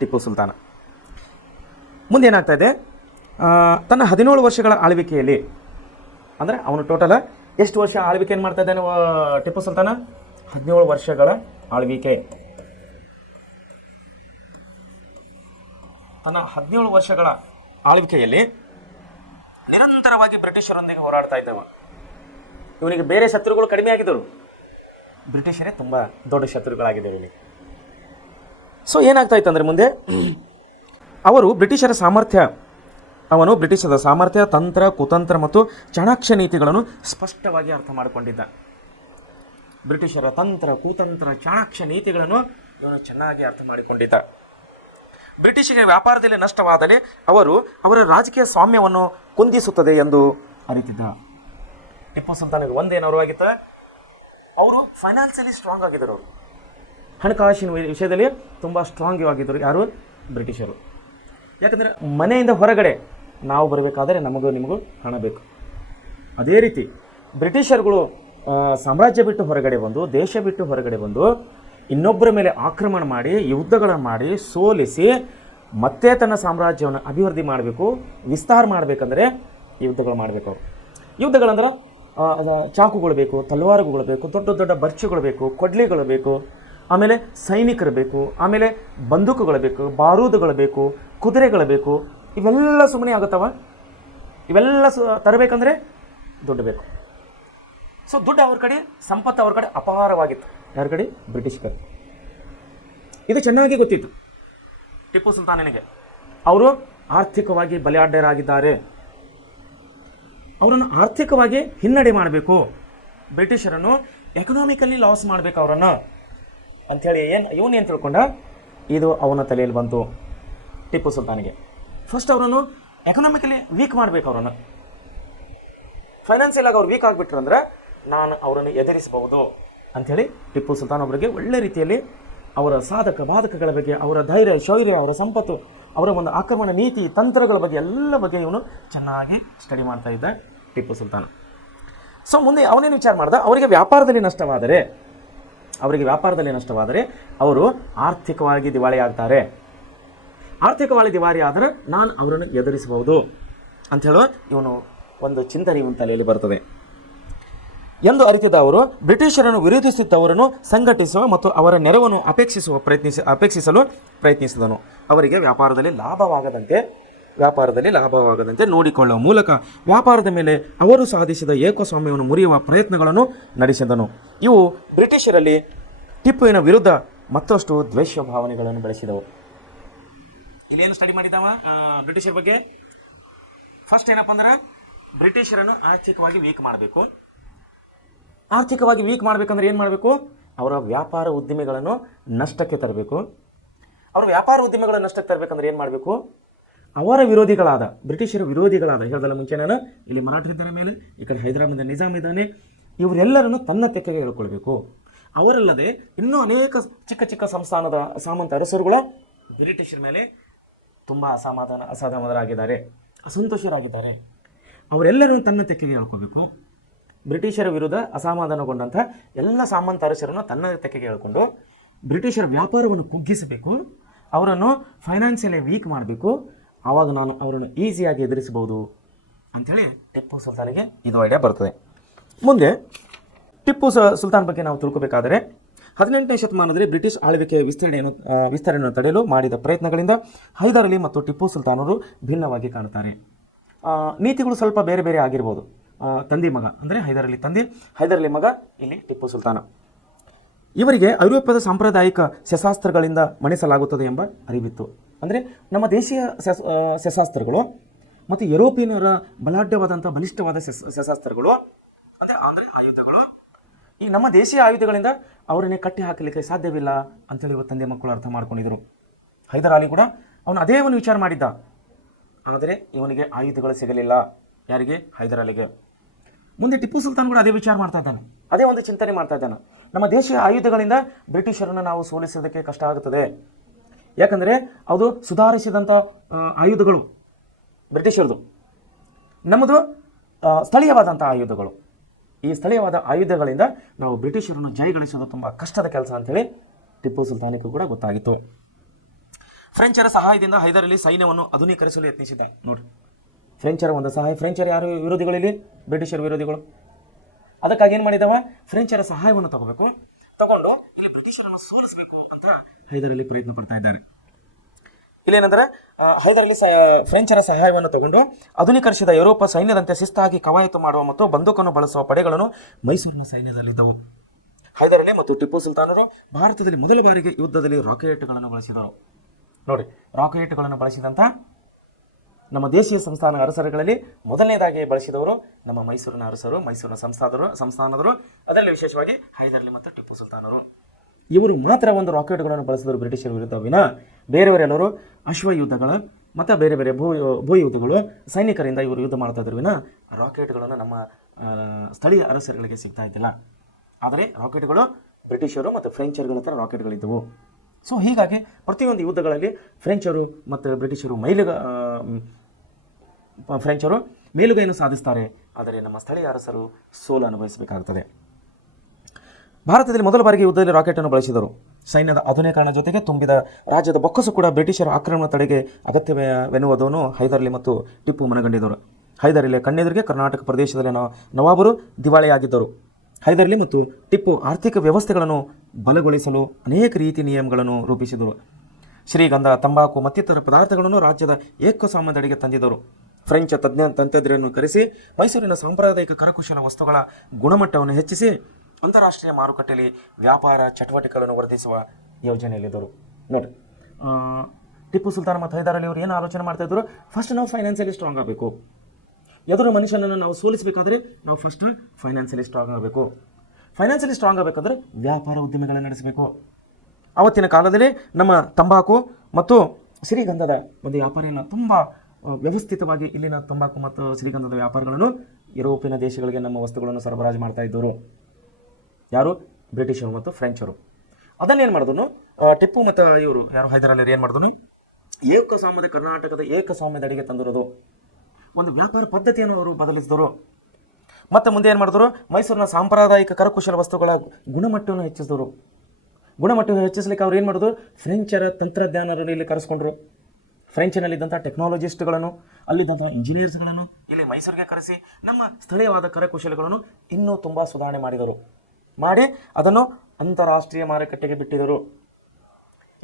ಟಿಪ್ಪು ಸುಲ್ತಾನ. ಮುಂದೇನಾಗ್ತಾ ಇದೆ? ತನ್ನ 17 ವರ್ಷಗಳ ಆಳ್ವಿಕೆಯಲ್ಲಿ, ಅಂದರೆ ಅವನು ಟೋಟಲ್ ಎಷ್ಟು ವರ್ಷ ಆಳ್ವಿಕೆ ಏನು ಮಾಡ್ತಾ ಇದ್ದಾನೆ ಟಿಪ್ಪು ಸುಲ್ತಾನ? 17 ವರ್ಷಗಳ ಆಳ್ವಿಕೆ. ತನ್ನ 17 ವರ್ಷಗಳ ಆಳ್ವಿಕೆಯಲ್ಲಿ ನಿರಂತರವಾಗಿ ಬ್ರಿಟಿಷರೊಂದಿಗೆ ಹೋರಾಡ್ತಾ ಇದ್ದವ. ಇವನಿಗೆ ಬೇರೆ ಶತ್ರುಗಳು ಕಡಿಮೆ ಆಗಿದ್ದರು, ಬ್ರಿಟಿಷರೇ ತುಂಬ ದೊಡ್ಡ ಶತ್ರುಗಳಾಗಿದ್ದರು ಇವನಿಗೆ. ಸೊ ಏನಾಗ್ತಾ ಇತ್ತು ಅಂದರೆ ಮುಂದೆ ಅವನು ಬ್ರಿಟಿಷರ ಸಾಮರ್ಥ್ಯ, ತಂತ್ರ, ಕುತಂತ್ರ ಮತ್ತು ಚಾಣಾಕ್ಷ ನೀತಿಗಳನ್ನು ಸ್ಪಷ್ಟವಾಗಿ ಅರ್ಥ ಮಾಡಿಕೊಂಡಿದ್ದ. ಬ್ರಿಟಿಷರ ತಂತ್ರ, ಕುತಂತ್ರ, ಚಾಣಾಕ್ಷ ನೀತಿಗಳನ್ನು ಇವನು ಚೆನ್ನಾಗಿ ಅರ್ಥ ಮಾಡಿಕೊಂಡಿದ್ದ. ಬ್ರಿಟಿಷರಿಗೆ ವ್ಯಾಪಾರದಲ್ಲಿ ನಷ್ಟವಾದರೆ ಅವರ ರಾಜಕೀಯ ಸ್ವಾಮ್ಯವನ್ನು ಕುಂದಿಸುತ್ತದೆ ಎಂದು ಅರಿತಿದ್ದ. ಟಿಪ್ಪು ಸುಲ್ತಾನಿಗೆ ಒಂದೇನವರು ಆಗಿತ್ತು? ಅವರು ಫೈನಾನ್ಸಿಯಲಿ ಸ್ಟ್ರಾಂಗ್ ಆಗಿದ್ದರು. ಅವರು ಹಣಕಾಸಿನ ವಿಷಯದಲ್ಲಿ ತುಂಬ ಸ್ಟ್ರಾಂಗ್ ಆಗಿದ್ದರು. ಯಾರು? ಬ್ರಿಟಿಷರು. ಯಾಕಂದರೆ ಮನೆಯಿಂದ ಹೊರಗಡೆ ನಾವು ಬರಬೇಕಾದರೆ ನಿಮಗೂ ಹಣ ಬೇಕು. ಅದೇ ರೀತಿ ಬ್ರಿಟಿಷರುಗಳು ಸಾಮ್ರಾಜ್ಯ ಬಿಟ್ಟು ಹೊರಗಡೆ ಬಂದು, ದೇಶ ಬಿಟ್ಟು ಹೊರಗಡೆ ಬಂದು, ಇನ್ನೊಬ್ಬರ ಮೇಲೆ ಆಕ್ರಮಣ ಮಾಡಿ, ಯುದ್ಧಗಳನ್ನು ಮಾಡಿ, ಸೋಲಿಸಿ ಮತ್ತೆ ತನ್ನ ಸಾಮ್ರಾಜ್ಯವನ್ನು ಅಭಿವೃದ್ಧಿ ಮಾಡಬೇಕು, ವಿಸ್ತಾರ ಮಾಡಬೇಕಂದ್ರೆ ಯುದ್ಧಗಳು ಮಾಡಬೇಕು. ಅವರು ಯುದ್ಧಗಳಂದ್ರೆ ಚಾಕುಗಳು ಬೇಕು, ತಲವಾರುಗಳು ಬೇಕು, ದೊಡ್ಡ ದೊಡ್ಡ ಬರ್ಚುಗಳು ಬೇಕು, ಕೊಡ್ಲಿಗಳು ಬೇಕು, ಆಮೇಲೆ ಸೈನಿಕರು ಬೇಕು, ಆಮೇಲೆ ಬಂದೂಕುಗಳು ಬೇಕು, ಬಾರೂದುಗಳು ಬೇಕು, ಕುದುರೆಗಳು ಬೇಕು. ಇವೆಲ್ಲ ಸುಮ್ಮನೆ ಆಗುತ್ತವ? ಇವೆಲ್ಲ ತರಬೇಕಂದ್ರೆ ದುಡ್ಡು ಬೇಕು. ಸೊ ದುಡ್ಡು ಅವ್ರ ಕಡೆ, ಸಂಪತ್ತು ಅವ್ರ ಕಡೆ ಅಪಾರವಾಗಿತ್ತು. ಯಾರ ಕಡೆ? ಬ್ರಿಟಿಷ್ ಕಡೆ. ಇದು ಚೆನ್ನಾಗಿ ಗೊತ್ತಿತ್ತು ಟಿಪ್ಪು ಸುಲ್ತಾನನಿಗೆ. ಅವರು ಆರ್ಥಿಕವಾಗಿ ಬಲಿಯಾಢ್ಯರಾಗಿದ್ದಾರೆ, ಅವರನ್ನು ಆರ್ಥಿಕವಾಗಿ ಹಿನ್ನಡೆ ಮಾಡಬೇಕು, ಬ್ರಿಟಿಷರನ್ನು ಎಕನಾಮಿಕಲಿ ಲಾಸ್ ಮಾಡಬೇಕು ಅವರನ್ನು ಅಂಥೇಳಿ ಇವನೇನು ತಿಳ್ಕೊಂಡ? ಇದು ಅವನ ತಲೆಯಲ್ಲಿ ಬಂತು ಟಿಪ್ಪು ಸುಲ್ತಾನಿಗೆ. ಫಸ್ಟ್ ಅವರನ್ನು ಎಕನಾಮಿಕಲಿ ವೀಕ್ ಮಾಡಬೇಕು, ಅವರನ್ನು ಫೈನಾನ್ಸಿಯಲ್ ಆಗಿ ಅವ್ರು ವೀಕ್ ಆಗಿಬಿಟ್ರು ಅಂದ್ರೆ ನಾನು ಅವರನ್ನು ಎದುರಿಸಬಹುದು ಅಂಥೇಳಿ ಟಿಪ್ಪು ಸುಲ್ತಾನ್ ಅವರಿಗೆ ಒಳ್ಳೆ ರೀತಿಯಲ್ಲಿ ಅವರ ಸಾಧಕ ಬಾಧಕಗಳ ಬಗ್ಗೆ, ಅವರ ಧೈರ್ಯ, ಶೌರ್ಯ, ಅವರ ಸಂಪತ್ತು, ಅವರ ಒಂದು ಆಕ್ರಮಣ ನೀತಿ, ತಂತ್ರಗಳ ಬಗ್ಗೆ ಎಲ್ಲ ಬಗ್ಗೆ ಇವನು ಚೆನ್ನಾಗಿ ಸ್ಟಡಿ ಮಾಡ್ತಾ ಇದ್ದ ಟಿಪ್ಪು ಸುಲ್ತಾನ. ಸೊ ಮುಂದೆ ಅವನೇನು ವಿಚಾರ ಮಾಡ್ದ? ಅವರಿಗೆ ವ್ಯಾಪಾರದಲ್ಲಿ ನಷ್ಟವಾದರೆ ಅವರು ಆರ್ಥಿಕವಾಗಿ ದಿವಾಳಿ ಆಗ್ತಾರೆ. ಆರ್ಥಿಕವಾಗಿ ದಿವಾಳಿ ಆದರೆ ನಾನು ಅವರನ್ನು ಎದುರಿಸಬಹುದು ಅಂಥೇಳೋ ಇವನು ಒಂದು ಚಿಂತನೆ ಇವನ ತಲೆಯಲ್ಲಿ ಬರ್ತದೆ. ಎಂದು ಅರಿತಿದ್ದ ಅವರು ಬ್ರಿಟಿಷರನ್ನು ವಿರೋಧಿಸುತ್ತಿದ್ದವರನ್ನು ಸಂಘಟಿಸುವ ಮತ್ತು ಅವರ ನೆರವನ್ನು ಅಪೇಕ್ಷಿಸಲು ಪ್ರಯತ್ನಿಸಿದನು. ಅವರಿಗೆ ವ್ಯಾಪಾರದಲ್ಲಿ ಲಾಭವಾಗದಂತೆ ನೋಡಿಕೊಳ್ಳುವ ಮೂಲಕ ವ್ಯಾಪಾರದ ಮೇಲೆ ಅವರು ಸಾಧಿಸಿದ ಏಕಸ್ವಾಮ್ಯವನ್ನು ಮುರಿಯುವ ಪ್ರಯತ್ನಗಳನ್ನು ನಡೆಸಿದನು. ಇವು ಬ್ರಿಟಿಷರಲ್ಲಿ ಟಿಪ್ಪುವಿನ ವಿರುದ್ಧ ಮತ್ತಷ್ಟು ದ್ವೇಷ ಭಾವನೆಗಳನ್ನು ಬೆಳೆಸಿದವು. ಇಲ್ಲೇನು ಸ್ಟಡಿ ಮಾಡಿದವ ಬ್ರಿಟಿಷರ ಬಗ್ಗೆ? ಫಸ್ಟ್ ಏನಪ್ಪ ಅಂದ್ರೆ ಬ್ರಿಟಿಷರನ್ನು ಆರ್ಥಿಕವಾಗಿ ವೀಕ್ ಮಾಡಬೇಕು. ಆರ್ಥಿಕವಾಗಿ ವೀಕ್ ಮಾಡಬೇಕಂದ್ರೆ ಏನು ಮಾಡಬೇಕು? ಅವರ ವ್ಯಾಪಾರ ಉದ್ದಿಮೆಗಳನ್ನು ನಷ್ಟಕ್ಕೆ ತರಬೇಕು. ಅವರ ವ್ಯಾಪಾರ ಉದ್ದಿಮೆಗಳನ್ನು ನಷ್ಟಕ್ಕೆ ತರಬೇಕಂದ್ರೆ ಏನು ಮಾಡಬೇಕು? ಅವರ ವಿರೋಧಿಗಳಾದ ಬ್ರಿಟಿಷರ ವಿರೋಧಿಗಳಾದ ಹೇಳ್ದಲ್ಲ ಮುಂಚೆ ನಾನು, ಇಲ್ಲಿ ಮರಾಠಿ ಇದ್ದಾರೆ ಮೇಲೆ, ಈ ಕಡೆ ಹೈದರಾಬಾದ್ ನಿಜಾಮ್ ಇದ್ದಾನೆ, ಇವರೆಲ್ಲರನ್ನು ತನ್ನ ತೆಕ್ಕೆಗೆ ಹೇಳ್ಕೊಳ್ಬೇಕು. ಅವರಲ್ಲದೆ ಇನ್ನೂ ಅನೇಕ ಚಿಕ್ಕ ಚಿಕ್ಕ ಸಂಸ್ಥಾನದ ಸಾಮಂತ ಅರಸರುಗಳು ಬ್ರಿಟಿಷರ ಮೇಲೆ ತುಂಬ ಅಸಮಾಧಾನರಾಗಿದ್ದಾರೆ, ಅಸಂತೋಷರಾಗಿದ್ದಾರೆ. ಅವರೆಲ್ಲರನ್ನು ತನ್ನ ತೆಕ್ಕೆಗೆ ಹೇಳ್ಕೋಬೇಕು. ಬ್ರಿಟಿಷರ ವಿರುದ್ಧ ಅಸಮಾಧಾನಗೊಂಡಂಥ ಎಲ್ಲ ಸಾಮಂತ ಅರಸರನ್ನು ತನ್ನ ತೆಕ್ಕೆಗೆ ಹೇಳ್ಕೊಂಡು ಬ್ರಿಟಿಷರ ವ್ಯಾಪಾರವನ್ನು ಕುಗ್ಗಿಸಬೇಕು, ಅವರನ್ನು ಫೈನಾನ್ಷಿಯಲಿ ವೀಕ್ ಮಾಡಬೇಕು. ಆವಾಗ ನಾನು ಅವರನ್ನು ಈಸಿಯಾಗಿ ಎದುರಿಸಬಹುದು ಅಂಥೇಳಿ ಟಿಪ್ಪು ಸುಲ್ತಾನಿಗೆ ಇದು ಐಡಿಯಾ ಬರ್ತದೆ. ಮುಂದೆ ಟಿಪ್ಪು ಸುಲ್ತಾನ್ ಬಗ್ಗೆ ನಾವು ತಿಳ್ಕೋಬೇಕಾದರೆ 18ನೇ ಶತಮಾನದಲ್ಲಿ ಬ್ರಿಟಿಷ್ ಆಳ್ವಿಕೆಯ ವಿಸ್ತರಣೆಯನ್ನು ತಡೆಯಲು ಮಾಡಿದ ಪ್ರಯತ್ನಗಳಿಂದ ಹೈದರ್ ಅಲಿ ಮತ್ತು ಟಿಪ್ಪು ಸುಲ್ತಾನರು ಭಿನ್ನವಾಗಿ ಕಾಣುತ್ತಾರೆ. ನೀತಿಗಳು ಸ್ವಲ್ಪ ಬೇರೆ ಬೇರೆ ಆಗಿರ್ಬೋದು. ತಂದೆ ಮಗ ಅಂದರೆ ಹೈದರ್ ಅಲಿ ಮಗ ಇಲ್ಲಿ ಟಿಪ್ಪು ಸುಲ್ತಾನ. ಇವರಿಗೆ ಐರೋಪ್ಯದ ಸಾಂಪ್ರದಾಯಿಕ ಶಸ್ತ್ರಾಸ್ತ್ರಗಳಿಂದ ಮಣಿಸಲಾಗುತ್ತದೆ ಎಂಬ ಅರಿವಿತ್ತು. ಅಂದರೆ ನಮ್ಮ ದೇಶೀಯ ಶಸ್ತ್ರಾಸ್ತ್ರಗಳು ಮತ್ತು ಯುರೋಪಿಯನ್ನರ ಬಲಿಷ್ಠವಾದ ಶಸ್ತ್ರಾಸ್ತ್ರಗಳು ಅಂದರೆ ಆಯುಧಗಳು, ಈ ನಮ್ಮ ದೇಶೀಯ ಆಯುಧಗಳಿಂದ ಅವರನ್ನೇ ಕಟ್ಟಿ ಹಾಕಲಿಕ್ಕೆ ಸಾಧ್ಯವಿಲ್ಲ ಅಂತೇಳಿ ಇವತ್ತು ತಂದೆ ಮಕ್ಕಳು ಅರ್ಥ ಮಾಡ್ಕೊಂಡಿದ್ರು. ಹೈದರ್ ಅಲಿ ಕೂಡ ಅವನು ಅದೇ ಒಂದು ವಿಚಾರ ಮಾಡಿದ್ದ. ಆದರೆ ಇವನಿಗೆ ಆಯುಧಗಳು ಸಿಗಲಿಲ್ಲ. ಯಾರಿಗೆ? ಹೈದರ್ ಅಲಿಗೆ. ಮುಂದೆ ಟಿಪ್ಪು ಸುಲ್ತಾನ್ ಕೂಡ ಅದೇ ವಿಚಾರ ಮಾಡ್ತಾ ಇದ್ದಾನೆ, ಅದೇ ಒಂದು ಚಿಂತನೆ ಮಾಡ್ತಾ ಇದ್ದಾನೆ. ನಮ್ಮ ದೇಶೀಯ ಆಯುಧಗಳಿಂದ ಬ್ರಿಟಿಷರನ್ನು ನಾವು ಸೋಲಿಸೋದಕ್ಕೆ ಕಷ್ಟ ಆಗುತ್ತದೆ. ಯಾಕಂದರೆ ಅದು ಸುಧಾರಿಸಿದಂಥ ಆಯುಧಗಳು ಬ್ರಿಟಿಷರದು, ನಮ್ಮದು ಸ್ಥಳೀಯವಾದಂಥ ಆಯುಧಗಳು. ಈ ಸ್ಥಳೀಯವಾದ ಆಯುಧಗಳಿಂದ ನಾವು ಬ್ರಿಟಿಷರನ್ನು ಜಯಗಳಿಸೋದು ತುಂಬ ಕಷ್ಟದ ಕೆಲಸ ಅಂಥೇಳಿ ಟಿಪ್ಪು ಸುಲ್ತಾನಿಗೂ ಕೂಡ ಗೊತ್ತಾಗಿತ್ತು. ಫ್ರೆಂಚರ ಸಹಾಯದಿಂದ ಹೈದರ್ ಅಲಿ ಸೈನ್ಯವನ್ನು ಆಧುನೀಕರಿಸಲು ಯತ್ನಿಸಿದ್ದ. ನೋಡಿ, ಫ್ರೆಂಚರ ಒಂದು ಸಹಾಯ. ಫ್ರೆಂಚರ್ ಯಾರು ವಿರೋಧಿಗಳಲ್ಲಿ? ಬ್ರಿಟಿಷರ ವಿರೋಧಿಗಳು. ಅದಕ್ಕಾಗಿ ಏನು ಮಾಡಿದವ? ಫ್ರೆಂಚರ ಸಹಾಯವನ್ನು ತಗೊಂಡು ಇಲ್ಲಿ ಬ್ರಿಟಿಷರನ್ನು ಸೋಲಿಸಬೇಕು ಅಂತ ಹೈದರ್ ಅಲಿ ಪ್ರಯತ್ನ ಪಡ್ತಾ ಇದ್ದಾರೆ. ಇಲ್ಲೇನಂದ್ರೆ ಹೈದರ್ ಅಲಿ ಫ್ರೆಂಚರ ಸಹಾಯವನ್ನು ತಗೊಂಡು ಆಧುನೀಕರಿಸಿದ ಯುರೋಪ ಸೈನ್ಯದಂತೆ ಶಿಸ್ತಾಗಿ ಕವಾಯತು ಮಾಡುವ ಮತ್ತು ಬಂದೂಕನ್ನು ಬಳಸುವ ಪಡೆಗಳನ್ನು ಮೈಸೂರಿನ ಸೈನ್ಯದಲ್ಲಿದ್ದವು. ಹೈದರ್ ಅಲಿ ಮತ್ತು ಟಿಪ್ಪು ಸುಲ್ತಾನರು ಭಾರತದಲ್ಲಿ ಮೊದಲ ಬಾರಿಗೆ ಯುದ್ಧದಲ್ಲಿ ರಾಕೆಟ್ಗಳನ್ನು ಬಳಸಿದರು. ನೋಡಿ, ರಾಕೆಟ್ಗಳನ್ನು ಬಳಸಿದಂಥ ನಮ್ಮ ದೇಶೀಯ ಸಂಸ್ಥಾನ ಅರಸರುಗಳಲ್ಲಿ ಮೊದಲನೇದಾಗಿ ಬಳಸಿದವರು ನಮ್ಮ ಮೈಸೂರಿನ ಅರಸರು, ಮೈಸೂರಿನ ಸಂಸ್ಥಾನದರು, ಅದರಲ್ಲಿ ವಿಶೇಷವಾಗಿ ಹೈದರ್ ಅಲಿ ಮತ್ತು ಟಿಪ್ಪು ಸುಲ್ತಾನರು. ಇವರು ಮಾತ್ರ ಒಂದು ರಾಕೆಟ್ಗಳನ್ನು ಬಳಸಿದರು ಬ್ರಿಟಿಷರ ವಿರುದ್ಧ. ಬೇರೆಯವರೆಲ್ಲರೂ ಅಶ್ವಯುದ್ಧಗಳು ಮತ್ತು ಬೇರೆ ಬೇರೆ ಭೂಯುದ್ಧಗಳು ಸೈನಿಕರಿಂದ ಇವರು ಯುದ್ಧ ಮಾಡ್ತಾ ಇದ್ರು ವಿನ ರಾಕೆಟ್ಗಳನ್ನು ನಮ್ಮ ಸ್ಥಳೀಯ ಅರಸರುಗಳಿಗೆ ಸಿಗ್ತಾ ಇದ್ದಿಲ್ಲ. ಆದರೆ ರಾಕೆಟ್ಗಳು ಬ್ರಿಟಿಷರು ಮತ್ತು ಫ್ರೆಂಚರ್ಗಳ ಹತ್ರ ರಾಕೆಟ್ಗಳಿದ್ದವು. ಸೊ ಹೀಗಾಗಿ ಪ್ರತಿಯೊಂದು ಯುದ್ಧಗಳಲ್ಲಿ ಫ್ರೆಂಚರು ಮತ್ತು ಬ್ರಿಟಿಷರು ಮೇಲುಗೈಯನ್ನು ಸಾಧಿಸ್ತಾರೆ. ಆದರೆ ನಮ್ಮ ಸ್ಥಳೀಯ ಅರಸರು ಸೋಲು ಅನುಭವಿಸಬೇಕಾಗುತ್ತದೆ. ಭಾರತದಲ್ಲಿ ಮೊದಲ ಬಾರಿಗೆ ಯುದ್ಧದಲ್ಲಿ ರಾಕೆಟನ್ನು ಬಳಸಿದರು. ಸೈನ್ಯದ ಆಧುನೀಕರಣ ಜೊತೆಗೆ ತುಂಬಿದ ರಾಜ್ಯದ ಬೊಕ್ಕಸು ಕೂಡ ಬ್ರಿಟಿಷರ ಆಕ್ರಮಣ ತಡೆಗೆ ಅಗತ್ಯವೆನ್ನುವುದನ್ನು ಹೈದರ್ ಅಲಿ ಮತ್ತು ಟಿಪ್ಪು ಮನಗಂಡಿದ್ದರು. ಹೈದರ್ ಅಲಿ ಕಣ್ಣೆದುರಿಗೆ ಕರ್ನಾಟಕ ಪ್ರದೇಶದಲ್ಲಿ ನವಾಬರು ದಿವಾಳಿಯಾಗಿದ್ದರು. ಹೈದರ್ ಅಲಿ ಮತ್ತು ಟಿಪ್ಪು ಆರ್ಥಿಕ ವ್ಯವಸ್ಥೆಗಳನ್ನು ಬಲಗೊಳಿಸಲು ಅನೇಕ ರೀತಿ ನಿಯಮಗಳನ್ನು ರೂಪಿಸಿದರು. ಶ್ರೀಗಂಧ, ತಂಬಾಕು ಮತ್ತಿತರ ಪದಾರ್ಥಗಳನ್ನು ರಾಜ್ಯದ ಏಕಸ್ವಾಮ್ಯದಡಿಗೆ ತಂದಿದ್ದರು. ಫ್ರೆಂಚ್ ತಂತ್ರಜ್ಞರನ್ನು ಕರೆಸಿ ಮೈಸೂರಿನ ಸಾಂಪ್ರದಾಯಿಕ ಕರಕುಶಲ ವಸ್ತುಗಳ ಗುಣಮಟ್ಟವನ್ನು ಹೆಚ್ಚಿಸಿ ಅಂತಾರಾಷ್ಟ್ರೀಯ ಮಾರುಕಟ್ಟೆಯಲ್ಲಿ ವ್ಯಾಪಾರ ಚಟುವಟಿಕೆಗಳನ್ನು ವರ್ಧಿಸುವ ಯೋಜನೆಯಲ್ಲಿದ್ದರು. ನೋಡಿ, ಟಿಪ್ಪು ಸುಲ್ತಾನ್ ಮತ್ತು ಹೈದರ್ ಅಲಿ ಅವರು ಏನು ಆಲೋಚನೆ ಮಾಡ್ತಾಯಿದ್ರು? ಫಸ್ಟ್ ನಾವು ಫೈನಾನ್ಷಿಯಲಿ ಸ್ಟ್ರಾಂಗ್ ಆಗಬೇಕು. ಯಾವುದೋ ಮನುಷ್ಯನನ್ನು ನಾವು ಸೋಲಿಸಬೇಕಾದ್ರೆ ನಾವು ಫಸ್ಟ್ ಫೈನಾನ್ಷಿಯಲಿ ಸ್ಟ್ರಾಂಗ್ ಆಗಬೇಕು. ಫೈನಾನ್ಷಿಯಲಿ ಸ್ಟ್ರಾಂಗ್ ಆಗಬೇಕಾದ್ರೆ ವ್ಯಾಪಾರ ಉದ್ಯಮಗಳನ್ನು ನಡೆಸಬೇಕು. ಆವತ್ತಿನ ಕಾಲದಲ್ಲಿ ನಮ್ಮ ತಂಬಾಕು ಮತ್ತು ಶ್ರೀಗಂಧದ ಒಂದು ವ್ಯಾಪಾರಿಯನ್ನು ತುಂಬ ವ್ಯವಸ್ಥಿತವಾಗಿ ಇಲ್ಲಿನ ತಂಬಾಕು ಮತ್ತು ಶ್ರೀಗಂಧದ ವ್ಯಾಪಾರಗಳನ್ನು ಯುರೋಪಿಯನ್ ದೇಶಗಳಿಗೆ ನಮ್ಮ ವಸ್ತುಗಳನ್ನು ಸರಬರಾಜು ಮಾಡ್ತಾ ಇದ್ದರು. ಯಾರು? ಬ್ರಿಟಿಷರು ಮತ್ತು ಫ್ರೆಂಚರು. ಅದನ್ನೇನು ಮಾಡಿದ್ರು ಟಿಪ್ಪು ಮತ್ತು ಇವರು ಯಾರು ಹೈದರ್ ಅಲಿ ಏನು ಮಾಡಿದ್ರು? ಕರ್ನಾಟಕದ ಏಕಸ್ವಾಮ್ಯದ ಅಡಿಗೆ ತಂದಿರೋದು ಒಂದು ವ್ಯಾಪಾರ ಪದ್ಧತಿಯನ್ನು ಅವರು ಬದಲಿಸಿದರು. ಮತ್ತು ಮುಂದೆ ಏನು ಮಾಡಿದ್ರು? ಮೈಸೂರಿನ ಸಾಂಪ್ರದಾಯಿಕ ಕರಕುಶಲ ವಸ್ತುಗಳ ಗುಣಮಟ್ಟವನ್ನು ಹೆಚ್ಚಿಸಿದರು. ಗುಣಮಟ್ಟವನ್ನು ಹೆಚ್ಚಿಸಲಿಕ್ಕೆ ಅವ್ರು ಏನು ಮಾಡಿದ್ರು? ಫ್ರೆಂಚರ ತಂತ್ರಜ್ಞಾನರನ್ನು ಇಲ್ಲಿ ಕರೆಸ್ಕೊಂಡ್ರು. ಫ್ರೆಂಚಿನಲ್ಲಿದ್ದಂಥ ಟೆಕ್ನಾಲಜಿಸ್ಟ್ಗಳನ್ನು, ಅಲ್ಲಿದ್ದಂಥ ಇಂಜಿನಿಯರ್ಸ್ಗಳನ್ನು ಇಲ್ಲಿ ಮೈಸೂರಿಗೆ ಕರೆಸಿ ನಮ್ಮ ಸ್ಥಳೀಯವಾದ ಕರಕುಶಲಗಳನ್ನು ಇನ್ನೂ ತುಂಬ ಸುಧಾರಣೆ ಮಾಡಿದರು. ಮಾಡಿ ಅದನ್ನು ಅಂತಾರಾಷ್ಟ್ರೀಯ ಮಾರುಕಟ್ಟೆಗೆ ಬಿಟ್ಟಿದ್ದರು.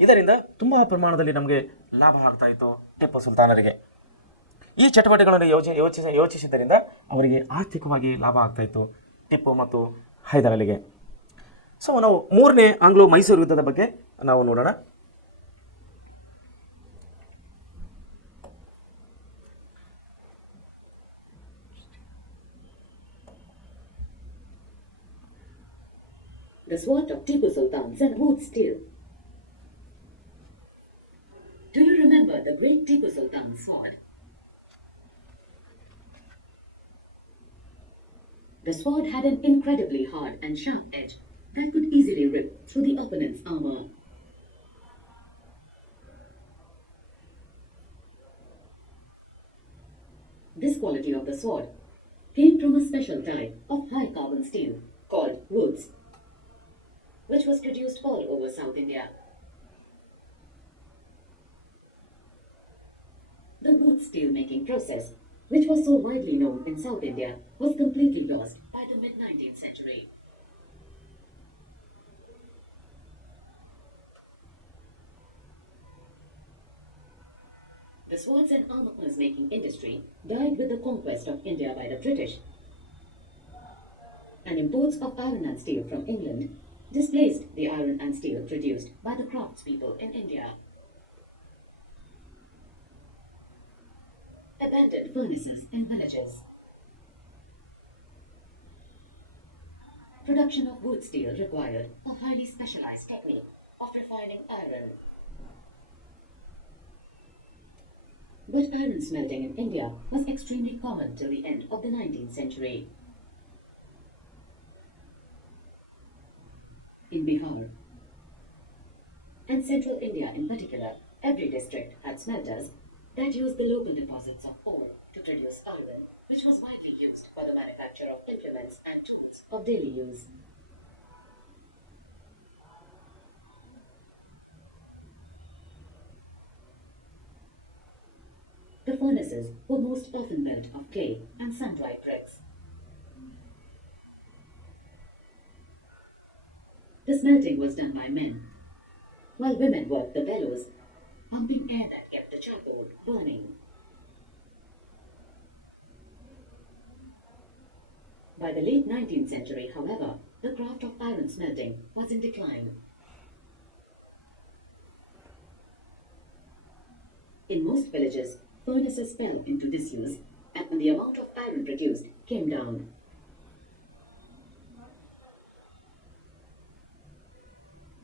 ಇದರಿಂದ ತುಂಬ ಪ್ರಮಾಣದಲ್ಲಿ ನಮಗೆ ಲಾಭ ಆಗ್ತಾ ಇತ್ತು ಟಿಪ್ಪು ಸುಲ್ತಾನರಿಗೆ. ಈ ಚಟುವಟಿಕೆಗಳನ್ನು ಯೋಚಿಸಿದ್ದರಿಂದ ಅವರಿಗೆ ಆರ್ಥಿಕವಾಗಿ ಲಾಭ ಆಗ್ತಾಯಿತ್ತು ಟಿಪ್ಪು ಮತ್ತು ಹೈದರ್ ಅಲಿಗೆ. ಸೊ ನಾವು ಮೂರನೇ ಆಂಗ್ಲೋ ಮೈಸೂರು ಯುದ್ಧದ ಬಗ್ಗೆ ನಾವು ನೋಡೋಣ. The sword of Tipu Sultan's and wood steel. Do you remember the great Tipu Sultan's sword? The sword had an incredibly hard and sharp edge that could easily rip through the opponent's armor. This quality of the sword came from a special type of high carbon steel called woods, which was produced all over South India. The wood steel making process, which was so widely known in South India, was completely lost by the mid-19th century. The swords and armors making industry died with the conquest of India by the British, and imports of iron and steel from England displaced the iron and steel produced by the craftspeople in India. Abandoned furnaces in villages. Production of wood steel required a highly specialized technique of refining iron. But iron smelting in India was extremely common till the end of the 19th century. In Bihar and central India in particular, every district had smelters that used the local deposits of ore to produce iron, which was widely used for the manufacture of implements and tools of daily use. The furnaces were most often built of clay and sun-dried bricks. The smelting was done by men, while women worked the bellows, pumping air that kept the charcoal burning. By the late 19th century, however, the craft of iron smelting was in decline. In most villages, furnaces fell into disuse, and the amount of iron produced came down.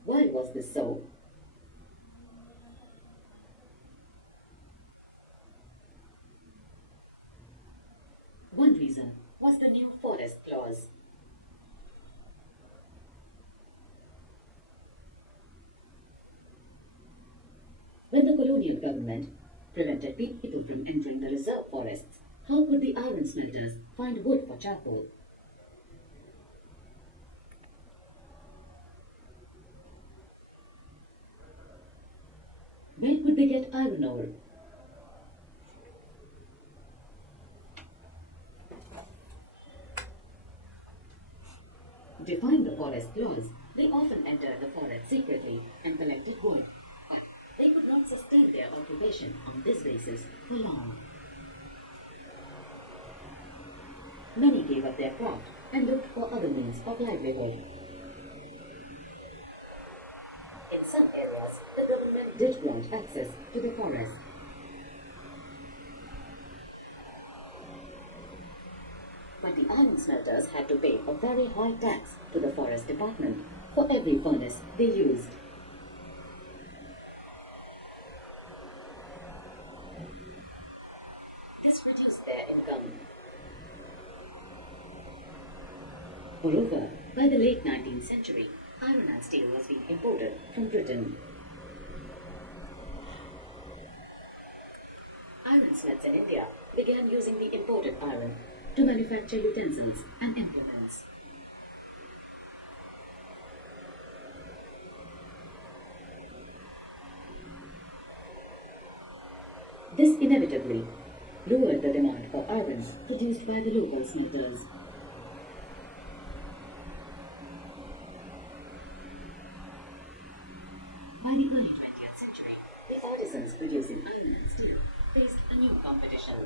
Why was this so? One reason was the new forest clause. When the colonial government prevented people from entering the reserve forests, how could the iron smelters find wood for charcoal? Where could they get iron ore? Defying the forest laws, they often entered the forest secretly and collected wood. But they could not sustain their occupation on this basis for long. Many gave up their craft and looked for other means of livelihood. In some areas, the government did grant access to the forest. But the iron smelters had to pay a very high tax to the forest department for every furnace they used. This reduced their income. Moreover, by the late 19th century, iron and steel was being imported from Britain. Ironsmiths in India began using the imported iron to manufacture utensils and implements. This inevitably lowered the demand or iron produced by the local smelters. By the early 20th century, the artisans producing iron and steel faced a new competition.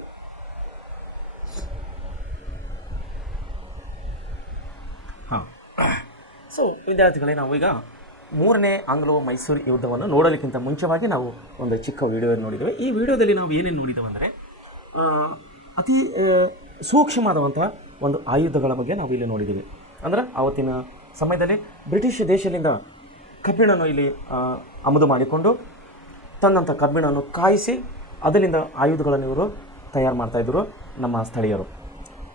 ಹಾಂ so ವಿದ್ಯಾರ್ಥಿಗಳೇ, ನಾವೀಗ ಮೂರನೇ Anglo Mysuru ಯುದ್ಧವನ್ನು ನೋಡೋದಕ್ಕಿಂತ ಮುಂಚೆವಾಗಿ ನಾವು ಒಂದು ಚಿಕ್ಕ video ನೋಡಿದ್ದೇವೆ. ಈ ವಿಡಿಯೋದಲ್ಲಿ ನಾವು ಏನೇನು ನೋಡಿದ್ದೇವೆ ಅಂದರೆ ಅತಿ ಸೂಕ್ಷ್ಮವಾದಂತಹ ಒಂದು ಆಯುಧಗಳ ಬಗ್ಗೆ ನಾವು ಇಲ್ಲಿ ನೋಡಿದ್ದೀವಿ. ಅಂದ್ರೆ ಆವತ್ತಿನ ಸಮಯದಲ್ಲಿ ಬ್ರಿಟಿಷ್ ದೇಶದಿಂದ ಕಬ್ಬಿಣವನ್ನು ಇಲ್ಲಿ ಆಮದು ಮಾಡಿಕೊಂಡು ತಂದಂಥ ಕಬ್ಬಿಣವನ್ನು ಕಾಯಿಸಿ ಅದರಿಂದ ಆಯುಧಗಳನ್ನು ಇವರು ತಯಾರು ಮಾಡ್ತಾಯಿದ್ರು ನಮ್ಮ ಸ್ಥಳೀಯರು.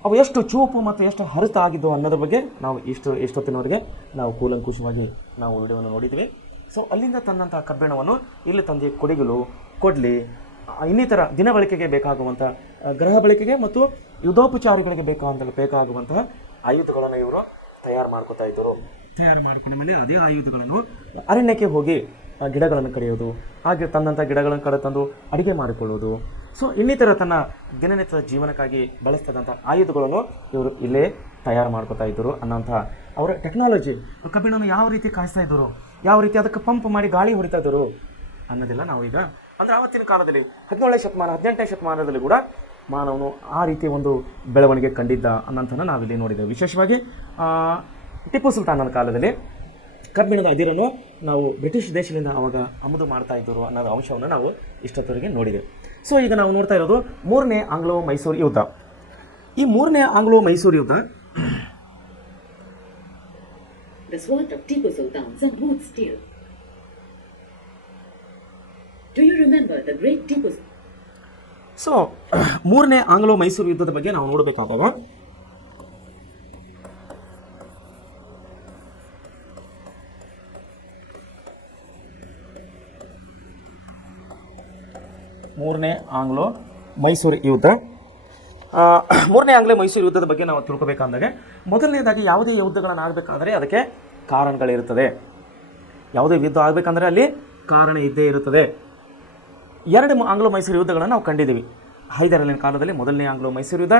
ಅವು ಎಷ್ಟು ಚೂಪು ಮತ್ತು ಎಷ್ಟು ಹರಿತ ಆಗಿದ್ದು ಅನ್ನೋದ್ರ ಬಗ್ಗೆ ನಾವು ಎಷ್ಟೊತ್ತಿನವರೆಗೆ ನಾವು ಕೂಲಂಕುಷವಾಗಿ ನಾವು ವಿಡಿಯೋವನ್ನು ನೋಡಿದ್ವಿ. ಸೊ ಅಲ್ಲಿಂದ ತಂದಂಥ ಕಬ್ಬಿಣವನ್ನು ಇಲ್ಲಿ ತಂದು ಕೊಡಲಿ ಇನ್ನಿತರ ದಿನ ಬಳಕೆಗೆ ಬೇಕಾಗುವಂಥ ಗೃಹ ಬಳಕೆಗೆ ಮತ್ತು ಯುದ್ಧೋಪಚಾರಿಗಳಿಗೆ ಬೇಕಾಗುವಂತಹ ಆಯುಧಗಳನ್ನು ಇವರು ತಯಾರು ಮಾಡ್ಕೊತಾ ಇದ್ದರು. ತಯಾರು ಮಾಡ್ಕೊಂಡ ಮೇಲೆ ಅದೇ ಆಯುಧಗಳನ್ನು ಅರಣ್ಯಕ್ಕೆ ಹೋಗಿ ಗಿಡಗಳನ್ನು ಕಡಿಯೋದು, ಹಾಗೆ ತಂದಂಥ ಗಿಡಗಳನ್ನು ಕಡೆ ತಂದು ಅಡುಗೆ ಮಾಡಿಕೊಳ್ಳೋದು, ಸೊ ಇನ್ನಿತರ ತನ್ನ ದಿನನಿತ್ಯದ ಜೀವನಕ್ಕಾಗಿ ಬಳಸ್ತದಂಥ ಆಯುಧಗಳನ್ನು ಇವರು ಇಲ್ಲೇ ತಯಾರು ಮಾಡ್ಕೊತಾ ಇದ್ದರು ಅನ್ನೋಂಥ ಅವರ ಟೆಕ್ನಾಲಜಿ. ಕಬ್ಬಿಣವನ್ನು ಯಾವ ರೀತಿ ಕಾಯಿಸ್ತಾ ಇದ್ದರು, ಯಾವ ರೀತಿ ಅದಕ್ಕೆ ಪಂಪ್ ಮಾಡಿ ಗಾಳಿ ಹೊಡಿತಾ ಇದ್ದರು ಅನ್ನೋದೆಲ್ಲ ನಾವೀಗ ಅಂದರೆ ಆವತ್ತಿನ ಕಾಲದಲ್ಲಿ 17ನೇ ಶತಮಾನ 18ನೇ ಶತಮಾನದಲ್ಲಿ ಕೂಡ ಮಾನವನು ಆ ರೀತಿ ಒಂದು ಬೆಳವಣಿಗೆ ಕಂಡಿದ್ದ ಅನ್ನೋಂಥನ ನಾವಿಲ್ಲಿ ನೋಡಿದ್ದೇವೆ. ವಿಶೇಷವಾಗಿ ಟಿಪ್ಪು ಸುಲ್ತಾನನ ಕಾಲದಲ್ಲಿ ಕಬ್ಬಿಣದ ಅದಿರನ್ನು ನಾವು ಬ್ರಿಟಿಷ್ ದೇಶದಿಂದ ಅವಾಗ ಆಮದು ಮಾಡ್ತಾ ಇದ್ದರು ಅನ್ನೋ ಅಂಶವನ್ನು ನಾವು ಇಷ್ಟೊತ್ತವರೆಗೆ ನೋಡಿದೆ. ಸೊ ಈಗ ನಾವು ನೋಡ್ತಾ ಇರೋದು ಮೂರನೇ ಆಂಗ್ಲೋ ಮೈಸೂರು ಯುದ್ಧ. ಈ ಮೂರನೇ ಆಂಗ್ಲೋ ಮೈಸೂರು ಯುದ್ಧ The sword of Tipu Sultan, some smooth steel. Do you remember the great Tipu? So ಮೂರನೇ ಆಂಗ್ಲೋ ಮೈಸೂರು ಯುದ್ಧದ ಬಗ್ಗೆ ನಾವು ನೋಡಬೇಕಾದಾಗ ಮೂರನೇ ಆಂಗ್ಲೋ ಮೈಸೂರು ಯುದ್ಧದ ಬಗ್ಗೆ ನಾವು ತಿಳ್ಕೊಬೇಕಂದಾಗ ಮೊದಲನೇದಾಗಿ ಯಾವುದೇ ಯುದ್ಧಗಳನ್ನು ಆಗಬೇಕಾದ್ರೆ ಅದಕ್ಕೆ ಕಾರಣಗಳಿರುತ್ತದೆ. ಯಾವುದೇ ಯುದ್ಧ ಆಗಬೇಕಂದ್ರೆ ಅಲ್ಲಿ ಕಾರಣ ಇದ್ದೇ ಇರುತ್ತದೆ. ಎರಡು ಆಂಗ್ಲೋ ಮೈಸೂರು ಯುದ್ಧಗಳನ್ನು ನಾವು ಕಂಡಿದ್ದೀವಿ. ಹೈದರಾಲಿನ ಕಾಲದಲ್ಲಿ ಮೊದಲನೇ ಆಂಗ್ಲೋ ಮೈಸೂರು ಯುದ್ಧ,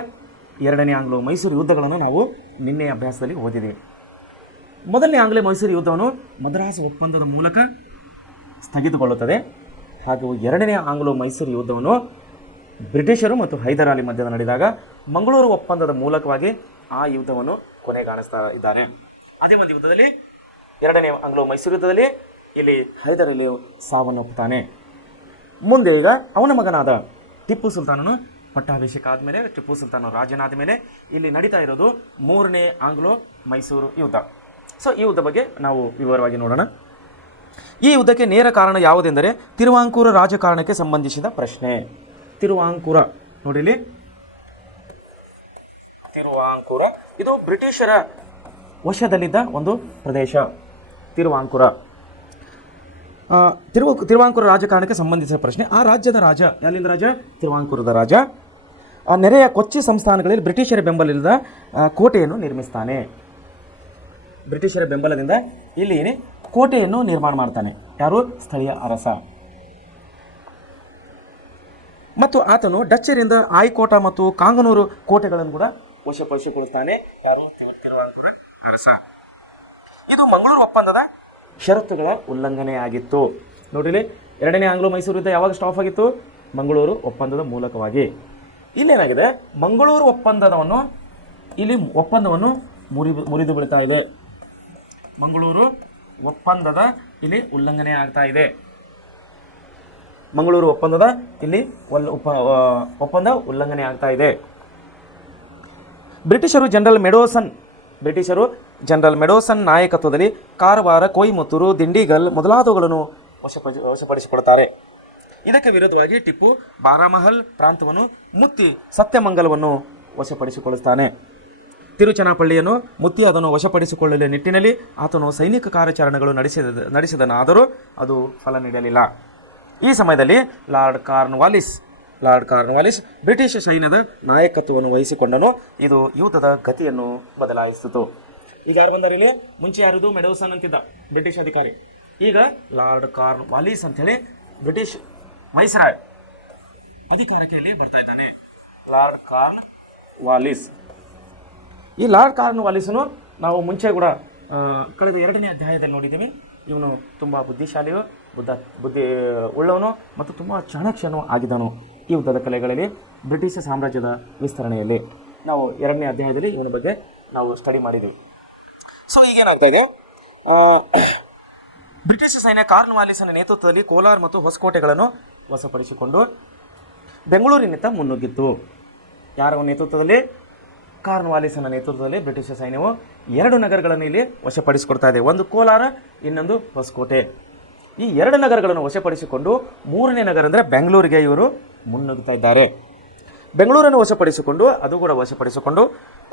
ಎರಡನೇ ಆಂಗ್ಲೋ ಮೈಸೂರು ಯುದ್ಧಗಳನ್ನು ನಾವು ನಿನ್ನೆ ಅಭ್ಯಾಸದಲ್ಲಿ ಓದಿದ್ದೀವಿ. ಮೊದಲನೇ ಆಂಗ್ಲೋ ಮೈಸೂರು ಯುದ್ಧವನ್ನು ಮದ್ರಾಸ್ ಒಪ್ಪಂದದ ಮೂಲಕ ಸ್ಥಗಿತಗೊಳ್ಳುತ್ತದೆ. ಹಾಗೂ ಎರಡನೇ ಆಂಗ್ಲೋ ಮೈಸೂರು ಯುದ್ಧವನ್ನು ಬ್ರಿಟಿಷರು ಮತ್ತು ಹೈದರಾಲಿ ಮಧ್ಯದ ನಡೆದಾಗ ಮಂಗಳೂರು ಒಪ್ಪಂದದ ಮೂಲಕವಾಗಿ ಆ ಯುದ್ಧವನ್ನು ಕೊನೆಗಾಣಿಸ್ತಾ ಇದ್ದಾರೆ. ಅದೇ ಒಂದು ಯುದ್ಧದಲ್ಲಿ, ಎರಡನೇ ಆಂಗ್ಲೋ ಮೈಸೂರು ಯುದ್ಧದಲ್ಲಿ ಇಲ್ಲಿ ಹೈದರಾಲಿ ಸಾವನ್ನಪ್ಪುತ್ತಾನೆ. ಮುಂದೆ ಈಗ ಅವನ ಮಗನಾದ ಟಿಪ್ಪು ಸುಲ್ತಾನನು ಪಟ್ಟಾಭಿಷೇಕ ಆದಮೇಲೆ, ಟಿಪ್ಪು ಸುಲ್ತಾನ ರಾಜನಾದ ಮೇಲೆ ಇಲ್ಲಿ ನಡೀತಾ ಇರೋದು ಮೂರನೇ ಆಂಗ್ಲೋ ಮೈಸೂರು ಯುದ್ಧ. ಸೊ ಈ ಯುದ್ಧ ಬಗ್ಗೆ ನಾವು ವಿವರವಾಗಿ ನೋಡೋಣ. ಈ ಯುದ್ಧಕ್ಕೆ ನೇರ ಕಾರಣ ಯಾವುದೆಂದರೆ ತಿರುವಾಂಕೂರ ರಾಜಕಾರಣಕ್ಕೆ ಸಂಬಂಧಿಸಿದ ಪ್ರಶ್ನೆ. ತಿರುವಾಂಕೂರ ನೋಡಿಲಿ, ತಿರುವಾಂಕೂರ ಇದು ಬ್ರಿಟಿಷರ ವಶದಲ್ಲಿದ್ದ ಒಂದು ಪ್ರದೇಶ. ತಿರುವಾಂಕೂರ ರಾಜಕಾರಣಕ್ಕೆ ಸಂಬಂಧಿಸಿದ ಪ್ರಶ್ನೆ. ಆ ರಾಜ್ಯದ ರಾಜ, ಎಲ್ಲಿಂದ ರಾಜ? ತಿರುವಾಂಕೂರದ ರಾಜ ಆ ನೆರೆಯ ಕೊಚ್ಚಿ ಸಂಸ್ಥಾನಗಳಲ್ಲಿ ಬ್ರಿಟಿಷರ ಬೆಂಬಲದ ಕೋಟೆಯನ್ನು ನಿರ್ಮಿಸ್ತಾನೆ. ಬ್ರಿಟಿಷರ ಬೆಂಬಲದಿಂದ ಇಲ್ಲಿ ಕೋಟೆಯನ್ನು ನಿರ್ಮಾಣ ಮಾಡ್ತಾನೆ. ಯಾರು? ಸ್ಥಳೀಯ ಅರಸ. ಮತ್ತು ಆತನು ಡಚ್ಚರಿಂದ ಆಯ್ಕೋಟ ಮತ್ತು ಕಾಂಗನೂರು ಕೋಟೆಗಳನ್ನು ಕೂಡ ವಶಪಡಿಸಿಕೊಳ್ಳುತ್ತಾನೆ. ಯಾರು? ತಿರುವಾಂಕೂರ ಅರಸ. ಇದು ಮಂಗಳೂರು ಒಪ್ಪಂದದ ಷರತ್ತುಗಳ ಉಲ್ಲಂಘನೆಯಾಗಿತ್ತು. ನೋಡಿಲಿ, ಎರಡನೇ ಆಂಗ್ಲೋ ಮೈಸೂರು ಯುದ್ಧ ಯಾವಾಗ ಸ್ಟಾಪ್ ಆಗಿತ್ತು? ಮಂಗಳೂರು ಒಪ್ಪಂದದ ಮೂಲಕವಾಗಿ. ಇಲ್ಲೇನಾಗಿದೆ, ಮಂಗಳೂರು ಒಪ್ಪಂದವನ್ನು ಮುರಿದು ಬೀಳ್ತಾ ಇದೆ. ಮಂಗಳೂರು ಒಪ್ಪಂದದ ಇಲ್ಲಿ ಉಲ್ಲಂಘನೆ ಆಗ್ತಾ ಇದೆ. ಮಂಗಳೂರು ಒಪ್ಪಂದದ ಇಲ್ಲಿ ಒಪ್ಪಂದ ಉಲ್ಲಂಘನೆ ಆಗ್ತಾ ಇದೆ. ಬ್ರಿಟಿಷರು ಜನರಲ್ ಮೆಡೋಸನ್ ನಾಯಕತ್ವದಲ್ಲಿ ಕಾರವಾರ, ಕೊಯಮತ್ತೂರು, ದಿಂಡಿಗಲ್ ಮೊದಲಾದವುಗಳನ್ನು ವಶಪಡಿಸಿಕೊಡುತ್ತಾರೆ. ಇದಕ್ಕೆ ವಿರುದ್ಧವಾಗಿ ಟಿಪ್ಪು ಬಾರಾಮಹಲ್ ಪ್ರಾಂತವನ್ನು ಮುತ್ತಿ ಸತ್ಯಮಂಗಲವನ್ನು ವಶಪಡಿಸಿಕೊಳ್ಳುತ್ತಾನೆ. ತಿರುಚನಾಪಳ್ಳಿಯನ್ನು ಮುತ್ತಿ ಅದನ್ನು ವಶಪಡಿಸಿಕೊಳ್ಳುವ ನಿಟ್ಟಿನಲ್ಲಿ ಆತನು ಸೈನಿಕ ಕಾರ್ಯಾಚರಣೆಗಳು ನಡೆಸಿದನಾದರೂ ಅದು ಫಲ ನೀಡಲಿಲ್ಲ. ಈ ಸಮಯದಲ್ಲಿ ಲಾರ್ಡ್ ಕಾರ್ನ್ವಾಲಿಸ್ ಬ್ರಿಟಿಷ್ ಸೈನ್ಯದ ನಾಯಕತ್ವವನ್ನು ವಹಿಸಿಕೊಂಡನು. ಇದು ಯುದ್ಧದ ಗತಿಯನ್ನು ಬದಲಾಯಿಸಿತು. ಈಗ ಯಾರು ಬಂದಾರ ಇಲ್ಲಿ? ಮುಂಚೆ ಯಾರಿದು? ಮೆಡೋಸನ್ ಅಂತಿದ್ದ ಬ್ರಿಟಿಷ್ ಅಧಿಕಾರಿ. ಈಗ ಲಾರ್ಡ್ ಕಾರ್ನ್ವಾಲಿಸ್ ಅಂತೇಳಿ ಬ್ರಿಟಿಷ್ ವೈಸ್ರಾಯ್ ಅಧಿಕಾರಕ್ಕೆ ಇಲ್ಲಿ ಬರ್ತಾ ಇದ್ದಾನೆ. Lord corn Wallis. ಈ ಲಾರ್ಡ್ ಕಾರ್ನ್ ವಾಲಿಸನು ನಾವು ಮುಂಚೆ ಕೂಡ ಕಳೆದ 2ನೇ ಅಧ್ಯಾಯದಲ್ಲಿ ನೋಡಿದ್ದೀವಿ. ಇವನು ತುಂಬ ಬುದ್ಧಿಶಾಲಿಯು, ಬುದ್ಧಿ ಉಳ್ಳವನು ಮತ್ತು ತುಂಬ ಚಾಣಾಕ್ಷನು ಆಗಿದ್ದನು ಈ ಯುದ್ಧದ ಕಲೆಗಳಲ್ಲಿ, ಬ್ರಿಟಿಷ್ ಸಾಮ್ರಾಜ್ಯದ ವಿಸ್ತರಣೆಯಲ್ಲಿ. ನಾವು 2ನೇ ಅಧ್ಯಾಯದಲ್ಲಿ ಇವನ ಬಗ್ಗೆ ನಾವು ಸ್ಟಡಿ ಮಾಡಿದ್ದೀವಿ. ಸೊ ಈಗೇನಾಗ್ತಾ ಇದೆ, ಬ್ರಿಟಿಷ್ ಸೈನ್ಯ ಕಾರ್ನ್ ವಾಲಿಸನ ನೇತೃತ್ವದಲ್ಲಿ ಕೋಲಾರ ಮತ್ತು ಹೊಸಕೋಟೆಗಳನ್ನು ವಶಪಡಿಸಿಕೊಂಡು ಬೆಂಗಳೂರಿನಿಂದ ಮುನ್ನುಗ್ಗಿತ್ತು. ಯಾರ ನೇತೃತ್ವದಲ್ಲಿ? ಕಾರ್ನ್ ವಾಲಿಸನ ನೇತೃತ್ವದಲ್ಲಿ ಬ್ರಿಟಿಷ್ ಸೈನ್ಯವು 2 ನಗರಗಳನ್ನು ಇಲ್ಲಿ ವಶಪಡಿಸಿಕೊಡ್ತಾ ಇದೆ. ಒಂದು ಕೋಲಾರ, ಇನ್ನೊಂದು ಹೊಸಕೋಟೆ. ಈ 2 ನಗರಗಳನ್ನು ವಶಪಡಿಸಿಕೊಂಡು 3ನೇ ನಗರ ಅಂದರೆ ಬೆಂಗಳೂರಿಗೆ ಇವರು ಮುನ್ನುಗ್ಗುತ್ತಾ ಇದ್ದಾರೆ. ಬೆಂಗಳೂರನ್ನು ವಶಪಡಿಸಿಕೊಂಡು, ಅದು ಕೂಡ ವಶಪಡಿಸಿಕೊಂಡು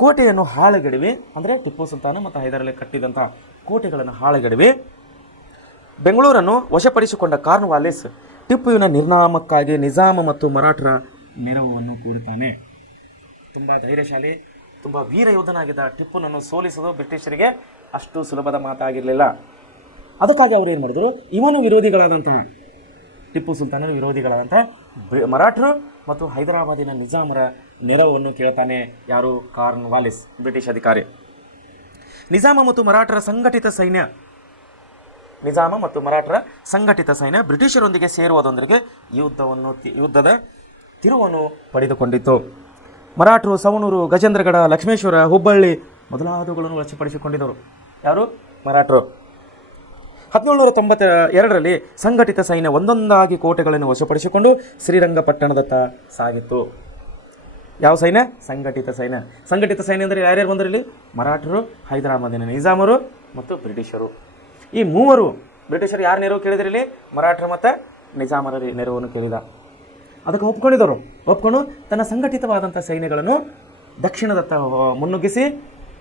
ಕೋಟೆಯನ್ನು ಹಾಳುಗೆಡವಿ, ಅಂದರೆ ಟಿಪ್ಪು ಸುಲ್ತಾನ ಮತ್ತು ಹೈದರಾಲಿ ಕಟ್ಟಿದಂಥ ಕೋಟೆಗಳನ್ನು ಹಾಳುಗೆಡವಿ ಬೆಂಗಳೂರನ್ನು ವಶಪಡಿಸಿಕೊಂಡ ಕಾರ್ನ್ ವಾಲಿಸ್ ಟಿಪ್ಪುವಿನ ನಿರ್ನಾಮಕ್ಕಾಗಿ ನಿಜಾಮ ಮತ್ತು ಮರಾಠರ ನೆರವನ್ನು ಕೋರುತ್ತಾನೆ. ತುಂಬ ಧೈರ್ಯಶಾಲಿ, ತುಂಬ ವೀರ ಯೋಧನಾಗಿದ್ದ ಟಿಪ್ಪುನನ್ನು ಸೋಲಿಸೋದು ಬ್ರಿಟಿಷರಿಗೆ ಅಷ್ಟು ಸುಲಭದ ಮಾತಾಗಿರಲಿಲ್ಲ. ಅದಕ್ಕಾಗಿ ಅವರು ಏನು ಮಾಡಿದ್ರು, ಇವನು ವಿರೋಧಿಗಳಾದಂತಹ ಟಿಪ್ಪು ಸುಲ್ತಾನರ ವಿರೋಧಿಗಳಾದಂತಹ ಮರಾಠರು ಮತ್ತು ಹೈದರಾಬಾದಿನ ನಿಜಾಮರ ನೆರವನ್ನು ಕೇಳ್ತಾನೆ. ಯಾರು? ಕಾರ್ನ್ ವಾಲಿಸ್, ಬ್ರಿಟಿಷ್ ಅಧಿಕಾರಿ. ನಿಜಾಮ ಮತ್ತು ಮರಾಠರ ಸಂಘಟಿತ ಸೈನ್ಯ ಬ್ರಿಟಿಷರೊಂದಿಗೆ ಸೇರುವುದರೊಂದಿಗೆ ಯುದ್ಧದ ತಿರುವನ್ನು ಪಡೆದುಕೊಂಡಿತ್ತು. ಮರಾಠರು ಸವಣೂರು, ಗಜೇಂದ್ರಗಡ, ಲಕ್ಷ್ಮೇಶ್ವರ, ಹುಬ್ಬಳ್ಳಿ ಮೊದಲಾದವುಗಳನ್ನು ವಶಪಡಿಸಿಕೊಂಡಿದ್ದರು. ಯಾರು? ಮರಾಠರು. 1792ರಲ್ಲಿ ಸಂಘಟಿತ ಸೈನ್ಯ ಒಂದೊಂದಾಗಿ ಕೋಟೆಗಳನ್ನು ವಶಪಡಿಸಿಕೊಂಡು ಶ್ರೀರಂಗಪಟ್ಟಣದತ್ತ ಸಾಗಿತ್ತು. ಯಾವ ಸೈನ್ಯ? ಸಂಘಟಿತ ಸೈನ್ಯ. ಸಂಘಟಿತ ಸೈನ್ಯ ಅಂದರೆ ಯಾರ್ಯಾರು ಬಂದರಲ್ಲಿ? ಮರಾಠರು, ಹೈದರಾಬಾದಿನ ನಿಜಾಮರು ಮತ್ತು ಬ್ರಿಟಿಷರು. ಈ ಮೂವರು ಬ್ರಿಟಿಷರು ಯಾರು ನೆರವು ಕೇಳಿದ್ರಲ್ಲಿ? ಮರಾಠರು ಮತ್ತು ನಿಜಾಮರ ನೆರವನ್ನು ಕೇಳಿದ. ಅದಕ್ಕೆ ಒಪ್ಕೊಂಡು ತನ್ನ ಸಂಘಟಿತವಾದಂಥ ಸೈನ್ಯಗಳನ್ನು ದಕ್ಷಿಣದತ್ತ ಮುನ್ನುಗ್ಗಿಸಿ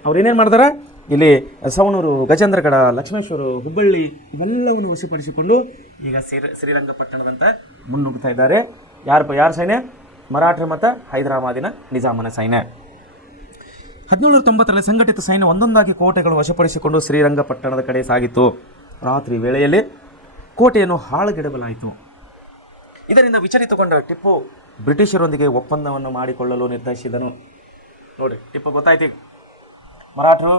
ಅವ್ರು ಏನೇನು ಮಾಡಿದಾರೆ, ಇಲ್ಲಿ ಸವಣೂರು, ಗಜೇಂದ್ರಗಡ, ಲಕ್ಷ್ಮೇಶ್ವರ, ಹುಬ್ಬಳ್ಳಿ ಇವೆಲ್ಲವನ್ನು ವಶಪಡಿಸಿಕೊಂಡು ಈಗ ಶ್ರೀರಂಗಪಟ್ಟಣದಂತ ಮುನ್ನುಗ್ಗುತ್ತಾ ಇದ್ದಾರೆ. ಯಾರ ಸೈನ್ಯ? ಮರಾಠರು ಮತ್ತು ಹೈದರಾಬಾದಿನ ನಿಜಾಮನ ಸೈನ್ಯ. 1790ರಲ್ಲಿ ಸಂಘಟಿತ ಸೈನ್ಯ ಒಂದೊಂದಾಗಿ ಕೋಟೆಗಳು ವಶಪಡಿಸಿಕೊಂಡು ಶ್ರೀರಂಗಪಟ್ಟಣದ ಕಡೆ ಸಾಗಿತು. ರಾತ್ರಿ ವೇಳೆಯಲ್ಲಿ ಕೋಟೆಯನ್ನು ಹಾಳುಗೆಡವಲಾಯಿತು. ಇದರಿಂದ ವಿಚಲಿತಗೊಂಡ ಟಿಪ್ಪು ಬ್ರಿಟಿಷರೊಂದಿಗೆ ಒಪ್ಪಂದವನ್ನು ಮಾಡಿಕೊಳ್ಳಲು ನಿರ್ಧರಿಸಿದನು. ನೋಡಿ, ಟಿಪ್ಪು ಗೊತ್ತಾಯ್ತು, ಮರಾಠರು,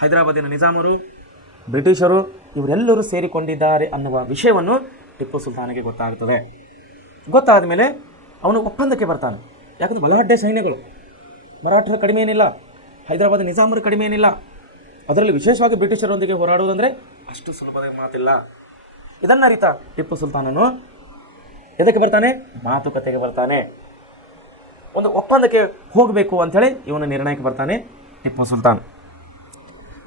ಹೈದರಾಬಾದಿನ ನಿಜಾಮರು, ಬ್ರಿಟಿಷರು ಇವರೆಲ್ಲರೂ ಸೇರಿಕೊಂಡಿದ್ದಾರೆ ಅನ್ನುವ ವಿಷಯವನ್ನು ಟಿಪ್ಪು ಸುಲ್ತಾನಿಗೆ ಗೊತ್ತಾಗುತ್ತದೆ. ಗೊತ್ತಾದ ಮೇಲೆ ಅವನು ಒಪ್ಪಂದಕ್ಕೆ ಬರ್ತಾನೆ. ಯಾಕಂದರೆ ಬಲಾಢ್ಯ ಸೈನ್ಯಗಳು, ಮರಾಠರು ಕಡಿಮೆ ಏನಿಲ್ಲ, ಹೈದರಾಬಾದ್ ನಿಜಾಮರು ಕಡಿಮೆ ಏನಿಲ್ಲ. ಅದರಲ್ಲಿ ವಿಶೇಷವಾಗಿ ಬ್ರಿಟಿಷರೊಂದಿಗೆ ಹೋರಾಡುವುದಂದರೆ ಅಷ್ಟು ಸುಲಭದ ಮಾತಿಲ್ಲ. ಇದನ್ನು ಅರಿತ ಟಿಪ್ಪು ಸುಲ್ತಾನನು ಎದಕ್ಕೆ ಬರ್ತಾನೆ? ಮಾತುಕತೆಗೆ ಬರ್ತಾನೆ. ಒಂದು ಒಪ್ಪಂದಕ್ಕೆ ಹೋಗಬೇಕು ಅಂಥೇಳಿ ಇವನು ನಿರ್ಣಯಕ್ಕೆ ಬರ್ತಾನೆ ಟಿಪ್ಪು ಸುಲ್ತಾನ್.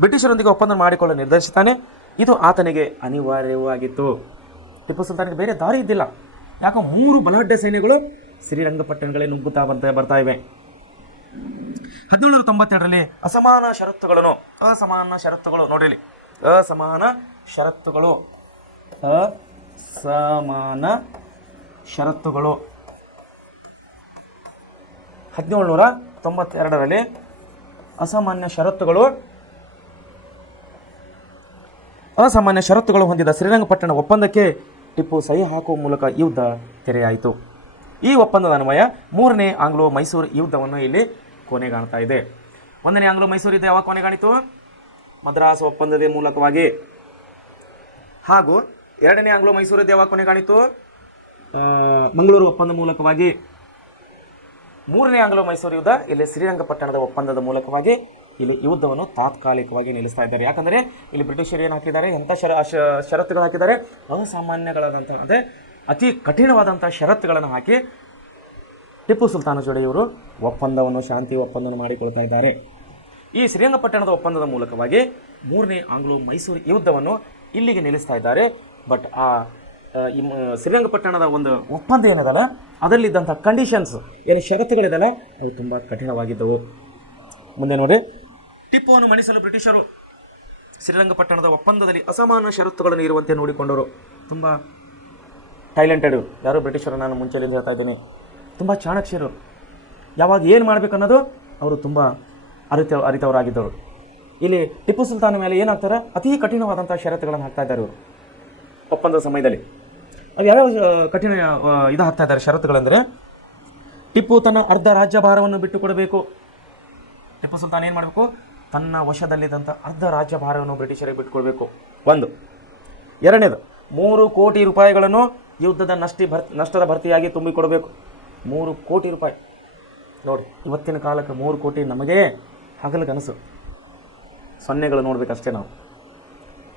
ಬ್ರಿಟಿಷರೊಂದಿಗೆ ಒಪ್ಪಂದ ಮಾಡಿಕೊಳ್ಳಲು ನಿರ್ಧರಿಸುತ್ತಾನೆ. ಇದು ಆತನಿಗೆ ಅನಿವಾರ್ಯವೂ ಆಗಿತ್ತು. ಟಿಪ್ಪು ಸುಲ್ತಾನಿಗೆ ಬೇರೆ ದಾರಿ ಇದ್ದಿಲ್ಲ. ಯಾಕೋ 3 ಬಲಾಢ್ಯ ಸೈನ್ಯಗಳು ಶ್ರೀರಂಗಪಟ್ಟಣಗಳೇ ನುಗ್ಗುತ್ತಾ ಬರ್ತಾ ಇವೆ. 1792ರಲ್ಲಿ ಅಸಮಾನ ಷರತ್ತುಗಳು ನೋಡಿಲಿ, ಅಸಮಾನ ಷರತ್ತುಗಳು 1792ರಲ್ಲಿ ಅಸಾಮಾನ್ಯ ಷರತ್ತುಗಳು ಹೊಂದಿದ ಶ್ರೀರಂಗಪಟ್ಟಣ ಒಪ್ಪಂದಕ್ಕೆ ಟಿಪ್ಪು ಸಹಿ ಹಾಕುವ ಮೂಲಕ ಯುದ್ಧ ತೆರೆಯಾಯಿತು. ಈ ಒಪ್ಪಂದದ ಅನ್ವಯ 3ನೇ ಆಂಗ್ಲೋ ಮೈಸೂರು ಯುದ್ಧವನ್ನು ಇಲ್ಲಿ ಕೊನೆಗಾಣ್ತಾ ಇದೆ. 1ನೇ ಆಂಗ್ಲೋ ಮೈಸೂರು ಯುದ್ಧ ಯಾವಾಗ ಕೊನೆಗಾಣಿತು? ಮದ್ರಾಸ್ ಒಪ್ಪಂದದ ಮೂಲಕವಾಗಿ. ಹಾಗೂ 2ನೇ ಆಂಗ್ಲೋ ಮೈಸೂರು ಯುದ್ಧ ಯಾವಾಗ ಕೊನೆಗಾಣಿತು? ಮಂಗಳೂರು ಒಪ್ಪಂದ ಮೂಲಕವಾಗಿ. 3ನೇ ಆಂಗ್ಲೋ ಮೈಸೂರು ಯುದ್ಧ ಇಲ್ಲಿ ಶ್ರೀರಂಗಪಟ್ಟಣದ ಒಪ್ಪಂದದ ಮೂಲಕವಾಗಿ ಇಲ್ಲಿ ಯುದ್ಧವನ್ನು ತಾತ್ಕಾಲಿಕವಾಗಿ ನಿಲ್ಲಿಸ್ತಾ ಇದ್ದಾರೆ. ಯಾಕಂದರೆ ಇಲ್ಲಿ ಬ್ರಿಟಿಷರು ಏನು ಹಾಕಿದ್ದಾರೆ, ಎಂಥ ಷರತ್ತುಗಳು ಹಾಕಿದ್ದಾರೆ, ಅಸಾಮಾನ್ಯಗಳಾದಂಥ ಅಂದರೆ ಅತಿ ಕಠಿಣವಾದಂಥ ಷರತ್ತುಗಳನ್ನು ಹಾಕಿ ಟಿಪ್ಪು ಸುಲ್ತಾನ ಜೊತೆ ಇವರು ಶಾಂತಿ ಒಪ್ಪಂದವನ್ನು ಮಾಡಿಕೊಳ್ತಾ ಇದ್ದಾರೆ. ಈ ಶ್ರೀರಂಗಪಟ್ಟಣದ ಒಪ್ಪಂದದ ಮೂಲಕವಾಗಿ 3ನೇ ಆಂಗ್ಲೋ ಮೈಸೂರು ಯುದ್ಧವನ್ನು ಇಲ್ಲಿಗೆ ನಿಲ್ಲಿಸ್ತಾ ಇದ್ದಾರೆ. ಬಟ್ ಈ ಶ್ರೀರಂಗಪಟ್ಟಣದ ಒಂದು ಒಪ್ಪಂದ ಏನದಲ್ಲ, ಅದರಲ್ಲಿದ್ದಂಥ ಕಂಡೀಷನ್ಸ್ ಏನು ಷರತ್ತುಗಳಿದಲ್ಲ, ಅವು ತುಂಬ ಕಠಿಣವಾಗಿದ್ದವು. ಮುಂದೆ ನೋಡಿ, ಟಿಪ್ಪುವನ್ನು ಮಣಿಸಲು ಬ್ರಿಟಿಷರು ಶ್ರೀರಂಗಪಟ್ಟಣದ ಒಪ್ಪಂದದಲ್ಲಿ ಅಸಮಾನ ಷರತ್ತುಗಳನ್ನು ಇರುವಂತೆ ನೋಡಿಕೊಂಡರು. ತುಂಬ ಟೈಲೆಂಟೆಡ್ ಯಾರು ಬ್ರಿಟಿಷರು, ನಾನು ಮುಂಚೆಲಿಂದ ಹೇಳ್ತಾ ಇದ್ದೀನಿ, ತುಂಬ ಚಾಣಕ್ಯರು. ಯಾವಾಗ ಏನು ಮಾಡಬೇಕು ಅನ್ನೋದು ಅವರು ತುಂಬ ಅರಿತವರಾಗಿದ್ದರು. ಇಲ್ಲಿ ಟಿಪ್ಪು ಸುಲ್ತಾನ ಮೇಲೆ ಏನಾಗ್ತಾರೆ, ಅತಿ ಕಠಿಣವಾದಂಥ ಷರತ್ತುಗಳನ್ನು ಹಾಕ್ತಾ ಇದ್ದಾರೆ ಇವರು ಒಪ್ಪಂದದ ಸಮಯದಲ್ಲಿ. ಅದು ಯಾವ್ಯಾವ ಕಠಿಣ ಹಾಕ್ತಾ ಇದ್ದಾರೆ ಷರತ್ತುಗಳೆಂದರೆ, ಟಿಪ್ಪು ತನ್ನ ಅರ್ಧ ರಾಜ್ಯಭಾರವನ್ನು ಬಿಟ್ಟು ಕೊಡಬೇಕು. ಟಿಪ್ಪು ಸುಲ್ತಾನ್ ಏನು ಮಾಡಬೇಕು? ತನ್ನ ವಶದಲ್ಲಿದ್ದಂಥ ಅರ್ಧ ರಾಜ್ಯಭಾರವನ್ನು ಬ್ರಿಟಿಷರಿಗೆ ಬಿಟ್ಟುಕೊಡ್ಬೇಕು. ಒಂದು. ಎರಡನೇದು, 3 ಕೋಟಿ ರೂಪಾಯಿಗಳನ್ನು ಯುದ್ಧದ ನಷ್ಟದ ಭರ್ತಿಯಾಗಿ ತುಂಬಿಕೊಡಬೇಕು. 3 ಕೋಟಿ ರೂಪಾಯಿ ನೋಡಿ, ಇವತ್ತಿನ ಕಾಲಕ್ಕೆ 3 ಕೋಟಿ ನಮಗೇ ಹಗಲುಗನಸು, ಸೊನ್ನೆಗಳು ನೋಡ್ಬೇಕಷ್ಟೇ ನಾವು.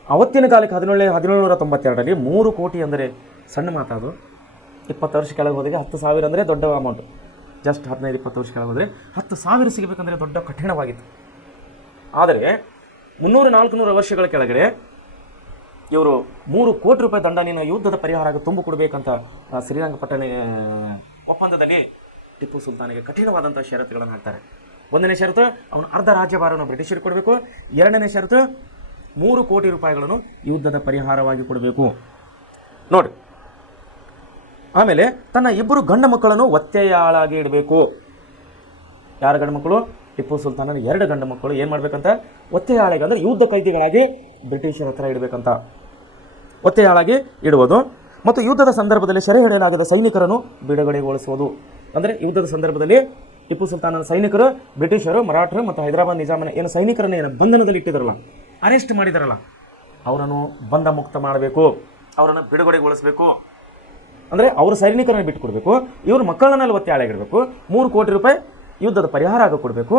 ಅವತ್ತಿನ ಕಾಲಕ್ಕೆ 1792ರಲ್ಲಿ 3 ಕೋಟಿ ಅಂದರೆ ಸಣ್ಣ ಮಾತಾದು. 20 ವರ್ಷ ಕೆಳಗೆ ಹೋದಾಗ 10,000 ಅಂದರೆ ದೊಡ್ಡ ಅಮೌಂಟು. ಜಸ್ಟ್ 15-20 ವರ್ಷ ಕೆಳಗೆ ಹೋದರೆ 10,000 ಸಿಗಬೇಕಂದ್ರೆ ದೊಡ್ಡ ಕಠಿಣವಾಗಿತ್ತು. ಆದರೆ 300-400 ವರ್ಷಗಳ ಕೆಳಗಡೆ ಇವರು 3 ಕೋಟಿ ರೂಪಾಯಿ ದಂಡ ನೀನು ಯುದ್ಧದ ಪರಿಹಾರ ತುಂಬು ಕೊಡಬೇಕಂತ ಶ್ರೀರಂಗಪಟ್ಟಣ ಒಪ್ಪಂದದಲ್ಲಿ ಟಿಪ್ಪು ಸುಲ್ತಾನಿಗೆ ಕಠಿಣವಾದಂಥ ಷರತ್ತುಗಳನ್ನು ಹಾಕ್ತಾರೆ. 1ನೇ ಷರತ್ತು, ಅವನು ಅರ್ಧ ರಾಜ್ಯಭಾರವನ್ನು ಬ್ರಿಟಿಷರಿಗೆ ಕೊಡಬೇಕು. 2ನೇ ಷರತ್ತು, 3 ಕೋಟಿ ರೂಪಾಯಿಗಳನ್ನು ಯುದ್ಧದ ಪರಿಹಾರವಾಗಿ ಕೊಡಬೇಕು ನೋಡಿ. ಆಮೇಲೆ ತನ್ನ 2 ಗಂಡು ಮಕ್ಕಳನ್ನು ಒತ್ತೆಯಾಳಾಗಿ ಇಡಬೇಕು. ಯಾರ ಗಂಡು ಮಕ್ಕಳು? ಟಿಪ್ಪು ಸುಲ್ತಾನನ 2 ಗಂಡು ಮಕ್ಕಳು ಏನು ಮಾಡಬೇಕಂತ? ಒತ್ತೆಯಾಳಾಗಿ, ಅಂದರೆ ಯುದ್ಧ ಕೈದಿಗಳಾಗಿ ಬ್ರಿಟಿಷರ ಹತ್ರ ಇಡಬೇಕಂತ, ಒತ್ತೆಯಾಳಾಗಿ ಇಡುವುದು. ಮತ್ತು ಯುದ್ಧದ ಸಂದರ್ಭದಲ್ಲಿ ಸೆರೆ ಹಿಡಿಯಲಾಗದ ಸೈನಿಕರನ್ನು ಬಿಡುಗಡೆಗೊಳಿಸುವುದು. ಅಂದರೆ ಯುದ್ಧದ ಸಂದರ್ಭದಲ್ಲಿ ಟಿಪ್ಪು ಸುಲ್ತಾನನ ಸೈನಿಕರು ಬ್ರಿಟಿಷರು, ಮರಾಠರು ಮತ್ತು ಹೈದರಾಬಾದ್ ನಿಜಾಮನ ಏನು ಸೈನಿಕರನ್ನ ಏನು ಬಂಧನದಲ್ಲಿ ಇಟ್ಟಿದ್ದಾರಲ್ಲ, ಅರೆಸ್ಟ್ ಮಾಡಿದಾರಲ್ಲ, ಅವರನ್ನು ಬಂಧ ಮುಕ್ತ ಮಾಡಬೇಕು, ಅವರನ್ನು ಬಿಡುಗಡೆಗೊಳಿಸಬೇಕು. ಅಂದರೆ ಅವ್ರ ಸೈನಿಕರನ್ನು ಬಿಟ್ಟು ಕೊಡಬೇಕು, ಇವ್ರ ಮಕ್ಕಳನ್ನೆಲ್ಲ ಒತ್ತೆಯಾಳಾಗಿಡಬೇಕು, 3 ಕೋಟಿ ರೂಪಾಯಿ ಯುದ್ಧದ ಪರಿಹಾರ ಆಗ ಕೊಡಬೇಕು,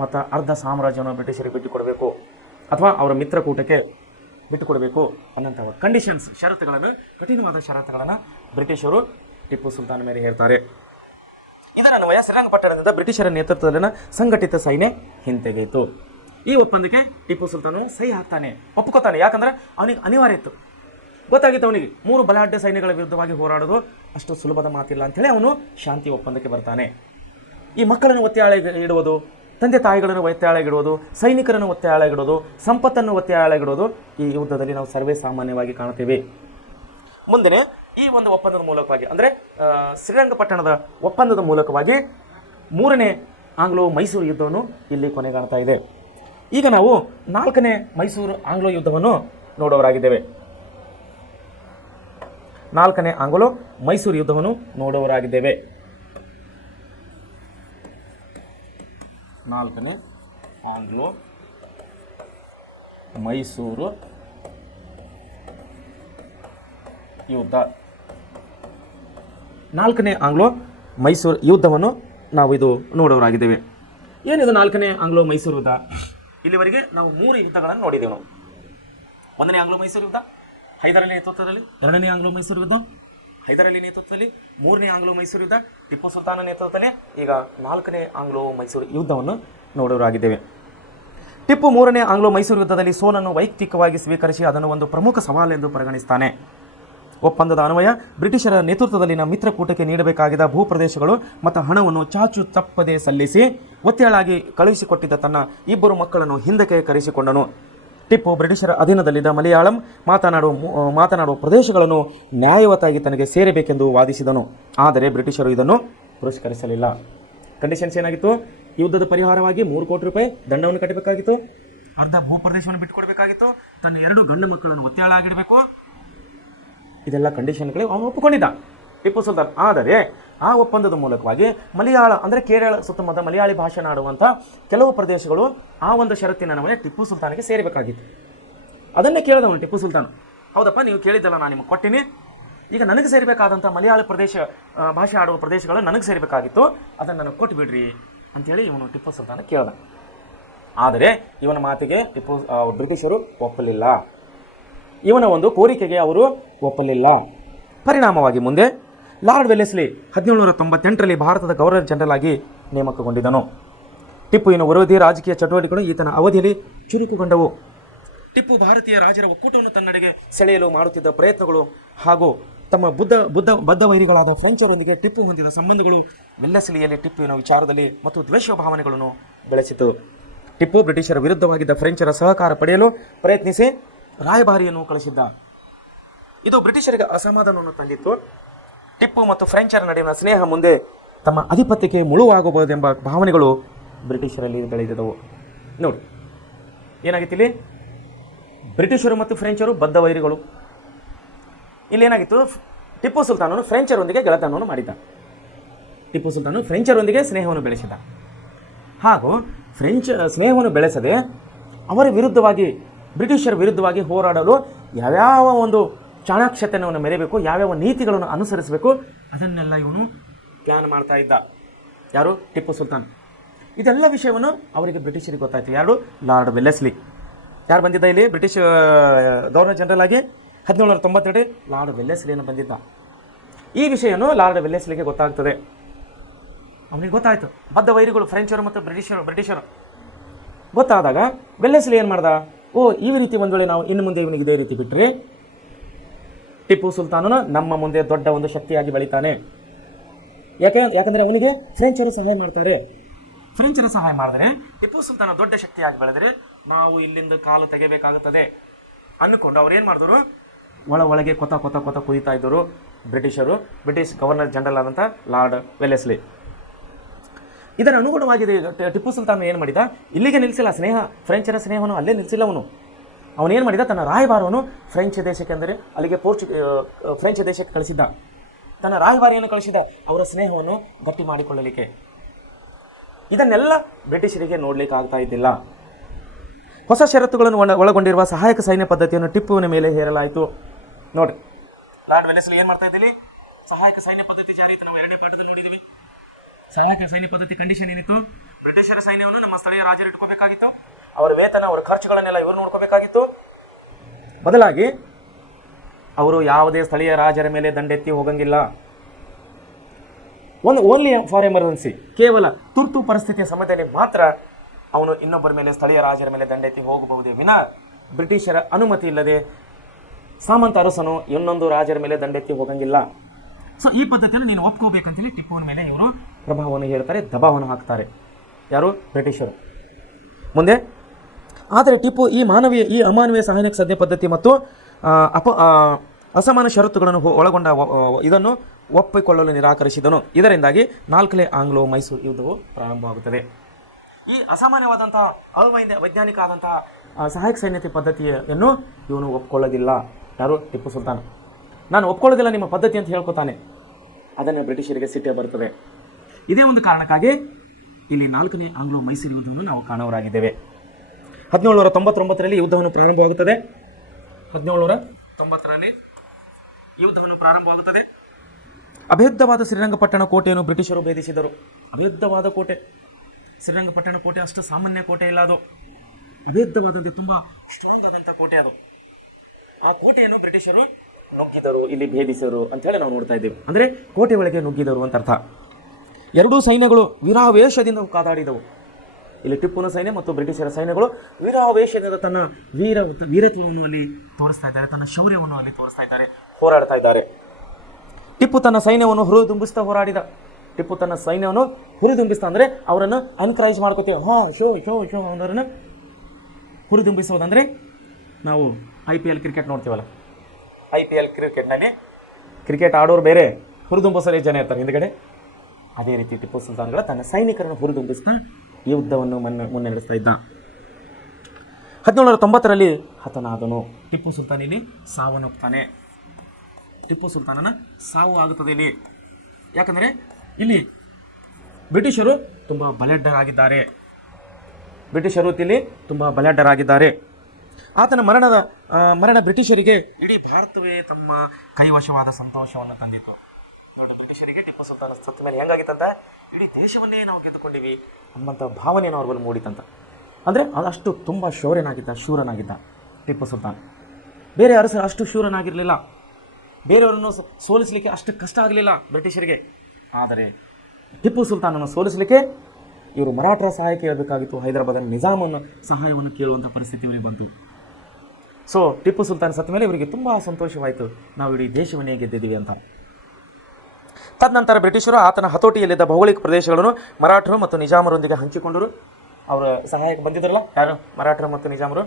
ಮತ್ತು ಅರ್ಧ ಸಾಮ್ರಾಜ್ಯವನ್ನು ಬ್ರಿಟಿಷರಿಗೆ ಬಿಟ್ಟು ಕೊಡಬೇಕು ಅಥವಾ ಅವರ ಮಿತ್ರಕೂಟಕ್ಕೆ ಬಿಟ್ಟು ಕೊಡಬೇಕು ಅನ್ನೋಂಥ ಕಂಡೀಷನ್ಸ್, ಷರತ್ತುಗಳನ್ನು, ಕಠಿಣವಾದ ಷರತ್ತುಗಳನ್ನು ಬ್ರಿಟಿಷರು ಟಿಪ್ಪು ಸುಲ್ತಾನ್ ಮೇಲೆ ಹೇರ್ತಾರೆ. ಇದರನ್ವಯ ಶ್ರೀರಂಗಪಟ್ಟಣದಿಂದ ಬ್ರಿಟಿಷರ ನೇತೃತ್ವದಲ್ಲಿನ ಸಂಘಟಿತ ಸೈನ್ಯ ಹಿಂತೆಗೆಯಿತು. ಈ ಒಪ್ಪಂದಕ್ಕೆ ಟಿಪ್ಪು ಸುಲ್ತಾನು ಸಹಿ ಹಾಕ್ತಾನೆ, ಒಪ್ಕೋತಾನೆ. ಯಾಕಂದ್ರೆ ಅವನಿಗೆ ಅನಿವಾರ್ಯ ಇತ್ತು, ಗೊತ್ತಾಗಿತ್ತು ಅವನಿಗೆ 3 ಬಲಾಢ್ಯ ಸೈನ್ಯಗಳ ವಿರುದ್ಧವಾಗಿ ಹೋರಾಡೋದು ಅಷ್ಟು ಸುಲಭದ ಮಾತಿಲ್ಲ ಅಂಥೇಳಿ ಅವನು ಶಾಂತಿ ಒಪ್ಪಂದಕ್ಕೆ ಬರ್ತಾನೆ. ಈ ಮಕ್ಕಳನ್ನು ಒತ್ತೆಯಾಳಾಗಿ ಇಡುವುದು, ತಂದೆ ತಾಯಿಗಳನ್ನು ಒತ್ತೆಯಾಳಾಗಿಡುವುದು, ಸೈನಿಕರನ್ನು ಒತ್ತೆಯಾಳಾಗಿಡುವುದು, ಸಂಪತ್ತನ್ನು ಒತ್ತೆಯಾಳಾಗಿಡುವುದು ಈ ಯುದ್ಧದಲ್ಲಿ ನಾವು ಸರ್ವೇ ಸಾಮಾನ್ಯವಾಗಿ ಕಾಣ್ತೇವೆ. ಮುಂದೆ ಈ ಒಂದು ಒಪ್ಪಂದದ ಮೂಲಕವಾಗಿ, ಅಂದರೆ ಶ್ರೀರಂಗಪಟ್ಟಣದ ಒಪ್ಪಂದದ ಮೂಲಕವಾಗಿ 3ನೇ ಆಂಗ್ಲೋ ಮೈಸೂರು ಯುದ್ಧವನ್ನು ಇಲ್ಲಿ ಕೊನೆಗಾಣ್ತಾ ಇದೆ. ಈಗ ನಾವು 4ನೇ ಮೈಸೂರು ಆಂಗ್ಲೋ ಯುದ್ಧವನ್ನು ನೋಡೋರಾಗಿದ್ದೇವೆ. 4ನೇ ಆಂಗ್ಲೋ ಮೈಸೂರು ಯುದ್ಧವನ್ನು ನೋಡೋರಾಗಿದ್ದೇವೆ. 4ನೇ ಆಂಗ್ಲೋ ಮೈಸೂರು ಯುದ್ಧ. 4ನೇ ಆಂಗ್ಲೋ ಮೈಸೂರು ಯುದ್ಧವನ್ನು ನಾವು ಇದು ನೋಡೋರಾಗಿದ್ದೇವೆ. ಏನಿದು 4ನೇ ಆಂಗ್ಲೋ ಮೈಸೂರು ಯುದ್ಧ? ಇಲ್ಲಿವರೆಗೆ ನಾವು 3 ಯುದ್ಧಗಳನ್ನು ನೋಡಿದ್ದೇವೆ ನಾವು. 1ನೇ ಆಂಗ್ಲೋ ಮೈಸೂರು ಯುದ್ಧ ಹೈದರಾಲಿ ನೇತೃತ್ವದಲ್ಲಿ, 2ನೇ ಆಂಗ್ಲೋ ಮೈಸೂರು ಯುದ್ಧ ಹೈದರಾಲಿ ನೇತೃತ್ವದಲ್ಲಿ, 3ನೇ ಆಂಗ್ಲೋ ಮೈಸೂರು ಯುದ್ಧ ಟಿಪ್ಪು ಸುಲ್ತಾನ ನೇತೃತ್ವದಲ್ಲಿ, ಈಗ 4ನೇ ಆಂಗ್ಲೋ ಮೈಸೂರು ಯುದ್ಧವನ್ನು ನೋಡೋರಾಗಿದ್ದೇವೆ. ಟಿಪ್ಪು 3ನೇ ಆಂಗ್ಲೋ ಮೈಸೂರು ಯುದ್ಧದಲ್ಲಿ ಸೋಲನ್ನು ವೈಯಕ್ತಿಕವಾಗಿ ಸ್ವೀಕರಿಸಿ ಅದನ್ನು ಒಂದು ಪ್ರಮುಖ ಸವಾಲೆಂದು ಪರಿಗಣಿಸ್ತಾನೆ. ಒಪ್ಪಂದದ ಅನ್ವಯ ಬ್ರಿಟಿಷರ ನೇತೃತ್ವದಲ್ಲಿನ ಮಿತ್ರಕೂಟಕ್ಕೆ ನೀಡಬೇಕಾಗಿದ್ದ ಭೂಪ್ರದೇಶಗಳು ಮತ್ತು ಹಣವನ್ನು ಚಾಚು ತಪ್ಪದೆ ಸಲ್ಲಿಸಿ ಒತ್ತೆಯಾಳಾಗಿ ಕಳುಹಿಸಿಕೊಟ್ಟಿದ್ದ ತನ್ನ 2 ಮಕ್ಕಳನ್ನು ಹಿಂದಕ್ಕೆ ಕರೆಸಿಕೊಂಡನು. ಟಿಪ್ಪು ಬ್ರಿಟಿಷರ ಅಧೀನದಲ್ಲಿದ್ದ ಮಲಯಾಳಂ ಮಾತನಾಡುವ ಪ್ರದೇಶಗಳನ್ನು ನ್ಯಾಯಯುತವಾಗಿ ತನಗೆ ಸೇರಬೇಕೆಂದು ವಾದಿಸಿದನು. ಆದರೆ ಬ್ರಿಟಿಷರು ಇದನ್ನು ಪುರಸ್ಕರಿಸಲಿಲ್ಲ. ಕಂಡೀಷನ್ಸ್ ಏನಾಗಿತ್ತು? ಯುದ್ಧದ ಪರಿಹಾರವಾಗಿ 3 ಕೋಟಿ ರೂಪಾಯಿ ದಂಡವನ್ನು ಕಟ್ಟಬೇಕಾಗಿತ್ತು, ಅರ್ಧ ಭೂಪ್ರದೇಶವನ್ನು ಬಿಟ್ಟುಕೊಡಬೇಕಾಗಿತ್ತು, ತನ್ನ 2 ಗಂಡು ಮಕ್ಕಳನ್ನು ಒತ್ತೆಯಾಳಾಗಿಡಬೇಕು. ಇದೆಲ್ಲ ಕಂಡೀಷನ್ಗಳು ಅವನು ಒಪ್ಪಿಕೊಂಡಿದ್ದ ಟಿಪ್ಪು ಸುಲ್ತಾನ್. ಆದರೆ ಆ ಒಪ್ಪಂದದ ಮೂಲಕವಾಗಿ ಮಲಯಾಳ ಅಂದರೆ ಕೇರಳ ಸುತ್ತಮುತ್ತ ಮಲಯಾಳಿ ಭಾಷೆನಾಡುವಂಥ ಕೆಲವು ಪ್ರದೇಶಗಳು ಆ ಒಂದು ಷರತ್ತಿನ ನಮಗೆ ಟಿಪ್ಪು ಸುಲ್ತಾನಿಗೆ ಸೇರಬೇಕಾಗಿತ್ತು. ಅದನ್ನೇ ಕೇಳಿದವನು ಟಿಪ್ಪು ಸುಲ್ತಾನ್, ಹೌದಪ್ಪ ನೀವು ಕೇಳಿದ್ದಲ್ಲ, ನಾನು ನಿಮಗೆ ಕೊಟ್ಟಿನಿ, ಈಗ ನನಗೆ ಸೇರಬೇಕಾದಂಥ ಮಲಯಾಳಿ ಭಾಷೆ ಆಡುವ ಪ್ರದೇಶಗಳು ನನಗೆ ಸೇರಬೇಕಾಗಿತ್ತು, ಅದನ್ನು ನನಗೆ ಕೊಟ್ಟು ಬಿಡ್ರಿ ಅಂಥೇಳಿ ಇವನು ಟಿಪ್ಪು ಸುಲ್ತಾನ ಕೇಳ್ದ. ಆದರೆ ಇವನ ಮಾತಿಗೆ ಬ್ರಿಟಿಷರು ಒಪ್ಪಲಿಲ್ಲ, ಇವನ ಒಂದು ಕೋರಿಕೆಗೆ ಅವರು ಒಪ್ಪಲಿಲ್ಲ. ಪರಿಣಾಮವಾಗಿ ಮುಂದೆ ಲಾರ್ಡ್ ವೆಲ್ಲೆಸ್ಲಿ 1798ರಲ್ಲಿ ಭಾರತದ ಗವರ್ನರ್ ಜನರಲ್ ಆಗಿ ನೇಮಕಗೊಂಡಿದ್ದನು. ಟಿಪ್ಪುವಿನ ವಿರೋಧಿ ರಾಜಕೀಯ ಚಟುವಟಿಕೆಗಳು ಈತನ ಅವಧಿಯಲ್ಲಿ ಚುರುಕುಗೊಂಡವು. ಟಿಪ್ಪು ಭಾರತೀಯ ರಾಜರ ಒಕ್ಕೂಟವನ್ನು ತನ್ನಡೆಗೆ ಸೆಳೆಯಲು ಮಾಡುತ್ತಿದ್ದ ಪ್ರಯತ್ನಗಳು ಹಾಗೂ ತಮ್ಮ ಬದ್ಧ ವೈರಿಗಳಾದ ಫ್ರೆಂಚರೊಂದಿಗೆ ಟಿಪ್ಪು ಹೊಂದಿದ ಸಂಬಂಧಗಳು ವೆಲ್ಲೆಸ್ಲಿಯಲ್ಲಿ ಟಿಪ್ಪುವಿನ ವಿಚಾರದಲ್ಲಿ ಮತ್ತು ದ್ವೇಷ ಭಾವನೆಗಳನ್ನು ಬೆಳೆಸಿತು. ಟಿಪ್ಪು ಬ್ರಿಟಿಷರ ವಿರುದ್ಧವಾಗಿದ್ದ ಫ್ರೆಂಚರ ಸಹಕಾರ ಪಡೆಯಲು ಪ್ರಯತ್ನಿಸಿ ರಾಯಭಾರಿಯನ್ನು ಕಳಿಸಿದ್ದ. ಇದು ಬ್ರಿಟಿಷರಿಗೆ ಅಸಮಾಧಾನವನ್ನು ತಂದಿತ್ತು. ಟಿಪ್ಪು ಮತ್ತು ಫ್ರೆಂಚರ ನಡುವಿನ ಸ್ನೇಹ ಮುಂದೆ ತಮ್ಮ ಅಧಿಪತ್ಯಕ್ಕೆ ಮುಳುವಾಗಬಹುದೆಂಬ ಭಾವನೆಗಳು ಬ್ರಿಟಿಷರಲ್ಲಿ ಬೆಳೆದಿದ್ದವು. ನೋಡಿ ಏನಾಗಿತ್ತು ಇಲ್ಲಿ? ಬ್ರಿಟಿಷರು ಮತ್ತು ಫ್ರೆಂಚರು ಬದ್ಧ ವೈರಿಗಳು. ಇಲ್ಲೇನಾಗಿತ್ತು? ಟಿಪ್ಪು ಸುಲ್ತಾನನು ಫ್ರೆಂಚರೊಂದಿಗೆ ಗೆಳೆತನವನ್ನು ಮಾಡಿದ್ದ. ಟಿಪ್ಪು ಸುಲ್ತಾನು ಫ್ರೆಂಚರೊಂದಿಗೆ ಸ್ನೇಹವನ್ನು ಬೆಳೆಸಿದ. ಹಾಗೂ ಫ್ರೆಂಚ್ ಸ್ನೇಹವನ್ನು ಬೆಳೆಸದೆ ಅವರ ವಿರುದ್ಧವಾಗಿ, ಬ್ರಿಟಿಷರ ವಿರುದ್ಧವಾಗಿ ಹೋರಾಡಲು ಯಾವ್ಯಾವ ಒಂದು ಚಾಣಾಕ್ಷತೆಯನ್ನು ಮೆರೆಯಬೇಕು, ಯಾವ್ಯಾವ ನೀತಿಗಳನ್ನು ಅನುಸರಿಸಬೇಕು, ಅದನ್ನೆಲ್ಲ ಇವನು ಪ್ಲ್ಯಾನ್ ಮಾಡ್ತಾ ಇದ್ದ. ಯಾರು? ಟಿಪ್ಪು ಸುಲ್ತಾನ್. ಇದೆಲ್ಲ ವಿಷಯವನ್ನು ಅವರಿಗೆ ಬ್ರಿಟಿಷರಿಗೆ ಗೊತ್ತಾಯಿತು. ಯಾರು? Lord Wellesley. ಯಾರು ಬಂದಿದ್ದ ಇಲ್ಲಿ ಬ್ರಿಟಿಷ್ ಗವರ್ನರ್ ಜನರಲ್ ಆಗಿ? 1792 ಲಾರ್ಡ್ ವೆಲ್ಲೆಸ್ಲಿಯನ್ನು ಬಂದಿದ್ದ. ಈ ವಿಷಯವನ್ನು ಲಾರ್ಡ್ ವೆಲ್ಲೆಸ್ಲಿಗೆ ಗೊತ್ತಾಗ್ತದೆ. ಅವನಿಗೆ ಗೊತ್ತಾಯಿತು, ಬದ್ಧ ವೈರಿಗಳು ಫ್ರೆಂಚರು ಮತ್ತು ಬ್ರಿಟಿಷರು ಗೊತ್ತಾದಾಗ ವೆಲ್ಲೆಸ್ಲಿ ಏನು ಮಾಡ್ದ? ಈ ರೀತಿ ಒಂದು ವೇಳೆ ನಾವು ಇನ್ನು ಮುಂದೆ ಇವನಿಗೆ ಇದೇ ರೀತಿ ಬಿಟ್ಟರೆ ಟಿಪ್ಪು ಸುಲ್ತಾನನು ನಮ್ಮ ಮುಂದೆ ದೊಡ್ಡ ಒಂದು ಶಕ್ತಿಯಾಗಿ ಬೆಳೀತಾನೆ. ಯಾಕಂದರೆ ಅವನಿಗೆ ಫ್ರೆಂಚರು ಸಹಾಯ ಮಾಡ್ತಾರೆ. ಫ್ರೆಂಚರ ಸಹಾಯ ಮಾಡಿದ್ರೆ ಟಿಪ್ಪು ಸುಲ್ತಾನ ದೊಡ್ಡ ಶಕ್ತಿಯಾಗಿ ಬೆಳೆದರೆ ನಾವು ಇಲ್ಲಿಂದ ಕಾಲು ತೆಗೆಯಬೇಕಾಗುತ್ತದೆ ಅಂದ್ಕೊಂಡು ಅವ್ರು ಏನು ಮಾಡಿದ್ರು, ಒಳಗೆ ಕೊತ ಕುದಿತಾ ಇದ್ದರು ಬ್ರಿಟಿಷ್ ಗವರ್ನರ್ ಜನರಲ್ ಆದಂಥ ಲಾರ್ಡ್ ವೆಲ್ಲೆಸ್ಲಿ. ಇದರ ಅನುಗುಣವಾಗಿದೆ ಟಿಪ್ಪು ಸುಲ್ತಾನ ಏನು ಮಾಡಿದ, ಇಲ್ಲಿಗೆ ನಿಲ್ಲಿಸಿಲ್ಲ ಫ್ರೆಂಚರ ಸ್ನೇಹವನ್ನು ಅಲ್ಲೇ ನಿಲ್ಲಿಸಿಲ್ಲ. ಅವನೇನು ಮಾಡಿದ, ತನ್ನ ರಾಯಭಾರವನ್ನು ಫ್ರೆಂಚ್ ದೇಶಕ್ಕೆ, ಅಂದರೆ ಅಲ್ಲಿಗೆ ಫ್ರೆಂಚ್ ದೇಶಕ್ಕೆ ಕಳಿಸಿದ್ದ. ತನ್ನ ರಾಯಭಾರಿಯನ್ನು ಕಳಿಸಿದ ಅವರ ಸ್ನೇಹವನ್ನು ಗಟ್ಟಿ ಮಾಡಿಕೊಳ್ಳಲಿಕ್ಕೆ. ಇದನ್ನೆಲ್ಲ ಬ್ರಿಟಿಷರಿಗೆ ನೋಡಲಿಕ್ಕೆ ಆಗ್ತಾ ಇದ್ದಿಲ್ಲ. ಹೊಸ ಷರತ್ತುಗಳನ್ನು ಒಳಗೊಂಡಿರುವ ಸಹಾಯಕ ಸೈನ್ಯ ಪದ್ಧತಿಯನ್ನು ಟಿಪ್ಪುವಿನ ಮೇಲೆ ಹೇರಲಾಯಿತು. ನೋಡಿ, ಲಾರ್ಡ್ ವೆಲ್ಲೆಸ್ಲಿ ಏನು ಮಾಡ್ತಾ ಇದ್ದೀವಿ, ಸಹಾಯಕ ಸೈನ್ಯ ಪದ್ಧತಿ ಜಾರಿ ಇತ್ತು. ನಾವು 2ನೇ ಪಾಠದಲ್ಲಿ ನೋಡಿದ್ದೀವಿ. ಸಹಾಯಕ ಸೈನ್ಯ ಪದ್ಧತಿ ಕಂಡೀಷನ್ ಏನಿತ್ತು, ಬ್ರಿಟಿಷರ ಸೈನ್ಯವನ್ನು ನಮ್ಮ ಸ್ಥಳೀಯ ರಾಜರು ಇಟ್ಕೋಬೇಕಾಗಿತ್ತು. ಅವರ ವೇತನ, ಅವರ ಖರ್ಚುಗಳನ್ನೆಲ್ಲ ಇವರು ನೋಡ್ಕೋಬೇಕಾಗಿತ್ತು. ಬದಲಾಗಿ ಅವರು ಯಾವುದೇ ಸ್ಥಳೀಯ ರಾಜರ ಮೇಲೆ ದಂಡೆತ್ತಿ ಹೋಗಂಗಿಲ್ಲ. ಓನ್ಲಿ ಫಾರ್ ಎಮರ್ಜೆನ್ಸಿ, ಕೇವಲ ತುರ್ತು ಪರಿಸ್ಥಿತಿಯ ಸಮಯದಲ್ಲಿ ಮಾತ್ರ ಅವನು ಇನ್ನೊಬ್ಬರ ಮೇಲೆ, ಸ್ಥಳೀಯ ರಾಜರ ಮೇಲೆ ದಂಡೆತ್ತಿ ಹೋಗಬಹುದೇ ವಿನ ಬ್ರಿಟಿಷರ ಅನುಮತಿ ಇಲ್ಲದೆ ಸಾಮಂತ ಅರಸನು ಇನ್ನೊಂದು ರಾಜರ ಮೇಲೆ ದಂಡೆತ್ತಿ ಹೋಗಂಗಿಲ್ಲ. ಸೊ ಈ ಪದ್ಧತಿಯನ್ನು ನೀನು ಒಪ್ಕೋಬೇಕಂತೇಳಿ ಟಿಪ್ಪುವಿನ ಮೇಲೆ ಇವರು ಪ್ರಭಾವವನ್ನು ಹೇಳ್ತಾರೆ, ದಬಾವನ್ನು ಹಾಕ್ತಾರೆ. ಯಾರು? ಬ್ರಿಟಿಷರು. ಮುಂದೆ ಆದರೆ ಟಿಪ್ಪು ಈ ಅಮಾನವೀಯ ಸಹಾಯಕ ಸದ್ಯ ಪದ್ಧತಿ ಮತ್ತು ಅಸಮಾನ ಷರತ್ತುಗಳನ್ನು ಒಳಗೊಂಡ ಇದನ್ನು ಒಪ್ಪಿಕೊಳ್ಳಲು ನಿರಾಕರಿಸಿದನು. ಇದರಿಂದಾಗಿ 4ನೇ ಆಂಗ್ಲೋ ಮೈಸೂರು ಯುದ್ಧವು ಪ್ರಾರಂಭವಾಗುತ್ತದೆ. ಈ ಅಸಾಮಾನ್ಯವಾದಂತಹ ಅವೈಜ್ಞಾನಿಕ ಆದಂತಹ ಸಹಾಯಕ ಸೈನ್ಯ ಪದ್ಧತಿಯನ್ನು ಇವನು ಒಪ್ಕೊಳ್ಳೋದಿಲ್ಲ. ಯಾರು? ಟಿಪ್ಪು ಸುಲ್ತಾನ್. ನಾನು ಒಪ್ಕೊಳ್ಳೋದಿಲ್ಲ ನಿಮ್ಮ ಪದ್ಧತಿ ಅಂತ ಹೇಳ್ಕೊತಾನೆ. ಅದನ್ನು ಬ್ರಿಟಿಷರಿಗೆ ಸಿಟ್ಟೆ ಬರುತ್ತದೆ. ಇದೇ ಒಂದು ಕಾರಣಕ್ಕಾಗಿ ಇಲ್ಲಿ 4ನೇ ಆಂಗ್ಲೋ ಮೈಸೂರು ಯುದ್ಧವನ್ನು ನಾವು ಕಾಣುವರಾಗಿದ್ದೇವೆ. 1799ರಲ್ಲಿ ಯುದ್ಧವನ್ನು ಪ್ರಾರಂಭವಾಗುತ್ತದೆ. 1790ರಲ್ಲಿ ಯುದ್ಧವನ್ನು ಪ್ರಾರಂಭವಾಗುತ್ತದೆ. ಅಭೇದ್ಯವಾದ ಶ್ರೀರಂಗಪಟ್ಟಣ ಕೋಟೆಯನ್ನು ಬ್ರಿಟಿಷರು ಭೇದಿಸಿದರು. ಅಭೇದ್ಯವಾದ ಕೋಟೆ, ಶ್ರೀರಂಗಪಟ್ಟಣ ಕೋಟೆ ಅಷ್ಟು ಸಾಮಾನ್ಯ ಕೋಟೆ ಇಲ್ಲ, ಅದು ಅಭೇದ್ಯವಾದಂತೆ ತುಂಬ ಸ್ಟ್ರಾಂಗ್ ಆದಂಥ ಕೋಟೆ ಅದು. ಆ ಕೋಟೆಯನ್ನು ಬ್ರಿಟಿಷರು ನುಗ್ಗಿದರು, ಇಲ್ಲಿ ಭೇದಿಸರು ಅಂತ ಹೇಳಿ ನಾವು ನೋಡ್ತಾ ಇದ್ದೇವೆ. ಅಂದರೆ ಕೋಟೆ ಒಳಗೆ ನುಗ್ಗಿದರು ಅಂತ ಅರ್ಥ. ಎರಡೂ ಸೈನ್ಯಗಳು ವೀರಾವೇಶದಿಂದ ಕಾದಾಡಿದವು. ಇಲ್ಲಿ ಟಿಪ್ಪುನ ಸೈನ್ಯ ಮತ್ತು ಬ್ರಿಟಿಷರ ಸೈನ್ಯಗಳು ವೀರಾವೇಶದಿಂದ ತನ್ನ ವೀರತ್ವವನ್ನು ಅಲ್ಲಿ ತೋರಿಸ್ತಾ ಇದ್ದಾರೆ, ತನ್ನ ಶೌರ್ಯವನ್ನು ಅಲ್ಲಿ ತೋರಿಸ್ತಾ ಇದ್ದಾರೆ, ಹೋರಾಡ್ತಾ ಇದ್ದಾರೆ. ಟಿಪ್ಪು ತನ್ನ ಸೈನ್ಯವನ್ನು ಹುರಿದುಂಬಿಸ್ತಾ ಹೋರಾಡಿದ. ಟಿಪ್ಪು ತನ್ನ ಸೈನ್ಯವನ್ನು ಹುರಿದುಂಬಿಸ್ತಾ ಅಂದರೆ ಅವರನ್ನು ಎನ್ಕರೇಜ್ ಮಾಡ್ಕೋತೀವಿ. ಶೋ ಅವರನ್ನು ಹುರಿದುಂಬಿಸೋದಂದರೆ ನಾವು IPL ಕ್ರಿಕೆಟ್ ನೋಡ್ತೀವಲ್ಲ, IPL ಕ್ರಿಕೆಟ್ನಲ್ಲಿ ಕ್ರಿಕೆಟ್ ಆಡೋರು ಬೇರೆ, ಹುರಿದುಂಬಿಸೋರೇ ಜನ ಇರ್ತಾರೆ ಹಿಂದ್ಗಡೆ. ಅದೇ ರೀತಿ ಟಿಪ್ಪು ಸುಲ್ತಾನ್ಗಳ ತನ್ನ ಸೈನಿಕರನ್ನು ಹುರಿದುಂಬಿಸ್ತಾ ಈ ಯುದ್ಧವನ್ನು ಮುನ್ನಡೆಸ್ತಾ ಇದ್ದ. 1790ರಲ್ಲಿ ಹತನಾದನು. ಟಿಪ್ಪು ಸುಲ್ತಾನ್ ಇಲ್ಲಿ ಸಾವನ್ನಪ್ಪುತ್ತಾನೆ. ಟಿಪ್ಪು ಸುಲ್ತಾನನ ಸಾವು ಆಗುತ್ತದೆ ಇಲ್ಲಿ. ಯಾಕಂದರೆ ಇಲ್ಲಿ ಬ್ರಿಟಿಷರು ತುಂಬ ಬಲಾಢ್ಯರಾಗಿದ್ದಾರೆ. ಆತನ ಮರಣ ಬ್ರಿಟಿಷರಿಗೆ ಇಡೀ ಭಾರತವೇ ತಮ್ಮ ಕೈವಶವಾದ ಸಂತೋಷವನ್ನು ತಂದಿತ್ತು. ಬ್ರಿಟಿಷರಿಗೆ ಟಿಪ್ಪು ಸುಲ್ತಾನ ಸತ್ತ ಮೇಲೆ ಹೆಂಗಾಗಿತ್ತಂತ, ಇಡೀ ದೇಶವನ್ನೇ ನಾವು ಗೆದ್ದುಕೊಂಡಿವಿ ಅನ್ನೋಂಥ ಭಾವನೆಯನ್ನು ಅವ್ರ ಬಳಿ ಮೂಡಿತಂತ. ಅಂದರೆ ಅದಷ್ಟು ತುಂಬ ಶೂರನಾಗಿದ್ದ ಟಿಪ್ಪು ಸುಲ್ತಾನ್. ಬೇರೆ ಅರಸರು ಅಷ್ಟು ಶೂರನಾಗಿರಲಿಲ್ಲ, ಬೇರೆಯವರನ್ನು ಸೋಲಿಸಲಿಕ್ಕೆ ಅಷ್ಟು ಕಷ್ಟ ಆಗಲಿಲ್ಲ ಬ್ರಿಟಿಷರಿಗೆ. ಆದರೆ ಟಿಪ್ಪು ಸುಲ್ತಾನನ್ನು ಸೋಲಿಸಲಿಕ್ಕೆ ಇವರು ಮರಾಠರ ಸಹಾಯ ಕೇಳಬೇಕಾಗಿತ್ತು. ಹೈದರಾಬಾದಿನ ನಿಜಾಮನ ಸಹಾಯವನ್ನು ಕೇಳುವಂಥ ಪರಿಸ್ಥಿತಿ ಇವರಿಗೆ ಬಂತು. ಸೊ ಟಿಪ್ಪು ಸುಲ್ತಾನ್ ಸತ್ತ ಮೇಲೆ ಇವರಿಗೆ ತುಂಬ ಸಂತೋಷವಾಯಿತು, ನಾವು ಇಡೀ ದೇಶವನ್ನೇ ಗೆದ್ದಿದ್ದೀವಿ ಅಂತ. ತದನಂತರ ಬ್ರಿಟಿಷರು ಆತನ ಹತೋಟಿಯಲ್ಲಿದ್ದ ಭೌಗೋಳಿಕ ಪ್ರದೇಶಗಳನ್ನು ಮರಾಠರು ಮತ್ತು ನಿಜಾಮರೊಂದಿಗೆ ಹಂಚಿಕೊಂಡರು. ಅವರ ಸಹಾಯಕ್ಕೆ ಬಂದಿದ್ರಲ್ಲ ಯಾರು? ಮರಾಠರು ಮತ್ತು ನಿಜಾಮರು.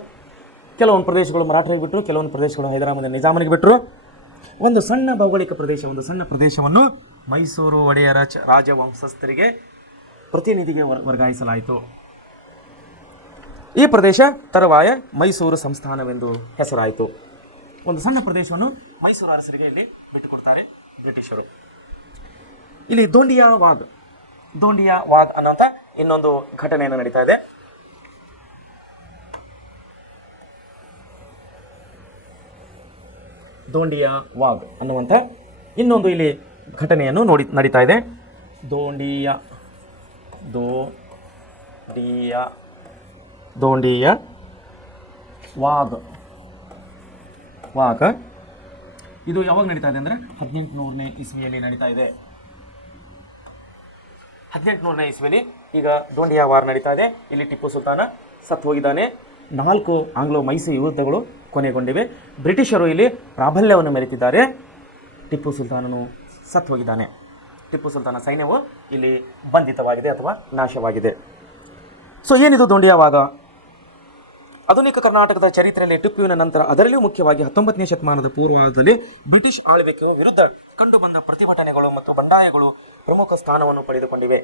ಕೆಲವೊಂದು ಪ್ರದೇಶಗಳು ಮರಾಠರಿಗೆ ಬಿಟ್ಟರು, ಕೆಲವೊಂದು ಪ್ರದೇಶಗಳು ಹೈದರಾಬಾದಿನ ನಿಜಾಮನಿಗೆ ಬಿಟ್ಟರು. ಒಂದು ಸಣ್ಣ ಭೌಗೋಳಿಕ ಪ್ರದೇಶ, ಒಂದು ಸಣ್ಣ ಪ್ರದೇಶವನ್ನು ಮೈಸೂರು ಒಡೆಯರ ರಾಜವಂಶಸ್ಥರಿಗೆ ಪ್ರತಿನಿಧಿಗೆ ವರ್ಗಾಯಿಸಲಾಯಿತು. ಈ ಪ್ರದೇಶ ತರುವಾಯ ಮೈಸೂರು ಸಂಸ್ಥಾನವೆಂದು ಹೆಸರಾಯಿತು. ಒಂದು ಸಣ್ಣ ಪ್ರದೇಶವನ್ನು ಮೈಸೂರು ಅರಸರಿಗೆ ಇಲ್ಲಿ ಬಿಟ್ಟುಕೊಡ್ತಾರೆ ಬ್ರಿಟಿಷರು. ಇಲ್ಲಿ ದೋಂಡಿಯಾ ವಾಗ್ ಅನ್ನೋಂಥ ಇನ್ನೊಂದು ಘಟನೆಯನ್ನು ನಡೀತಾ ಇದೆ. ದೋಂಡಿಯಾ ವಾಗ್ ಅನ್ನುವಂಥ ಇನ್ನೊಂದು ಇಲ್ಲಿ ಘಟನೆಯನ್ನು ನಡೀತಾ ಇದೆ. ದೋಂಡಿಯಾ ವಾಗ್ ಇದು ಯಾವಾಗ ನಡೀತಾ ಇದೆ ಅಂದರೆ 1800ನೇ ಇಸ್ವಿಯಲ್ಲಿ ನಡೀತಾ ಇದೆ. 1800ನೇ ಇಸ್ವಿಯಲ್ಲಿ ಈಗ ದೋಂಡಿಯಾ ವಾರ್ ನಡೀತಾ ಇದೆ. ಇಲ್ಲಿ ಟಿಪ್ಪು ಸುಲ್ತಾನ ಸತ್ತು ಹೋಗಿದ್ದಾನೆ. 4 ಆಂಗ್ಲೋ ಮೈಸೂರು ಯುದ್ಧಗಳು ಕೊನೆಗೊಂಡಿವೆ. ಬ್ರಿಟಿಷರು ಇಲ್ಲಿ ಪ್ರಾಬಲ್ಯವನ್ನು ಮೆರೆತಿದ್ದಾರೆ. ಟಿಪ್ಪು ಸುಲ್ತಾನನು ಸತ್ತು ಹೋಗಿದ್ದಾನೆ. ಟಿಪ್ಪು ಸುಲ್ತಾನ ಸೈನ್ಯವು ಇಲ್ಲಿ ಬಂಧಿತವಾಗಿದೆ ಅಥವಾ ನಾಶವಾಗಿದೆ. ಸೊ ಏನಿದು ದೋಂಡಿಯಾ ವಾಗ? ಆಧುನಿಕ ಕರ್ನಾಟಕದ ಚರಿತ್ರೆಯಲ್ಲಿ ಟಿಪ್ಪುವಿನ ನಂತರ, ಅದರಲ್ಲಿಯೂ ಮುಖ್ಯವಾಗಿ 19ನೇ ಶತಮಾನದ ಪೂರ್ವದಲ್ಲಿ ಬ್ರಿಟಿಷ್ ಆಳ್ವಿಕೆಯ ವಿರುದ್ಧ ಕಂಡುಬಂದ ಪ್ರತಿಭಟನೆಗಳು ಮತ್ತು ಬಂಡಾಯಗಳು ಪ್ರಮುಖ ಸ್ಥಾನವನ್ನು ಪಡೆದುಕೊಂಡಿವೆ.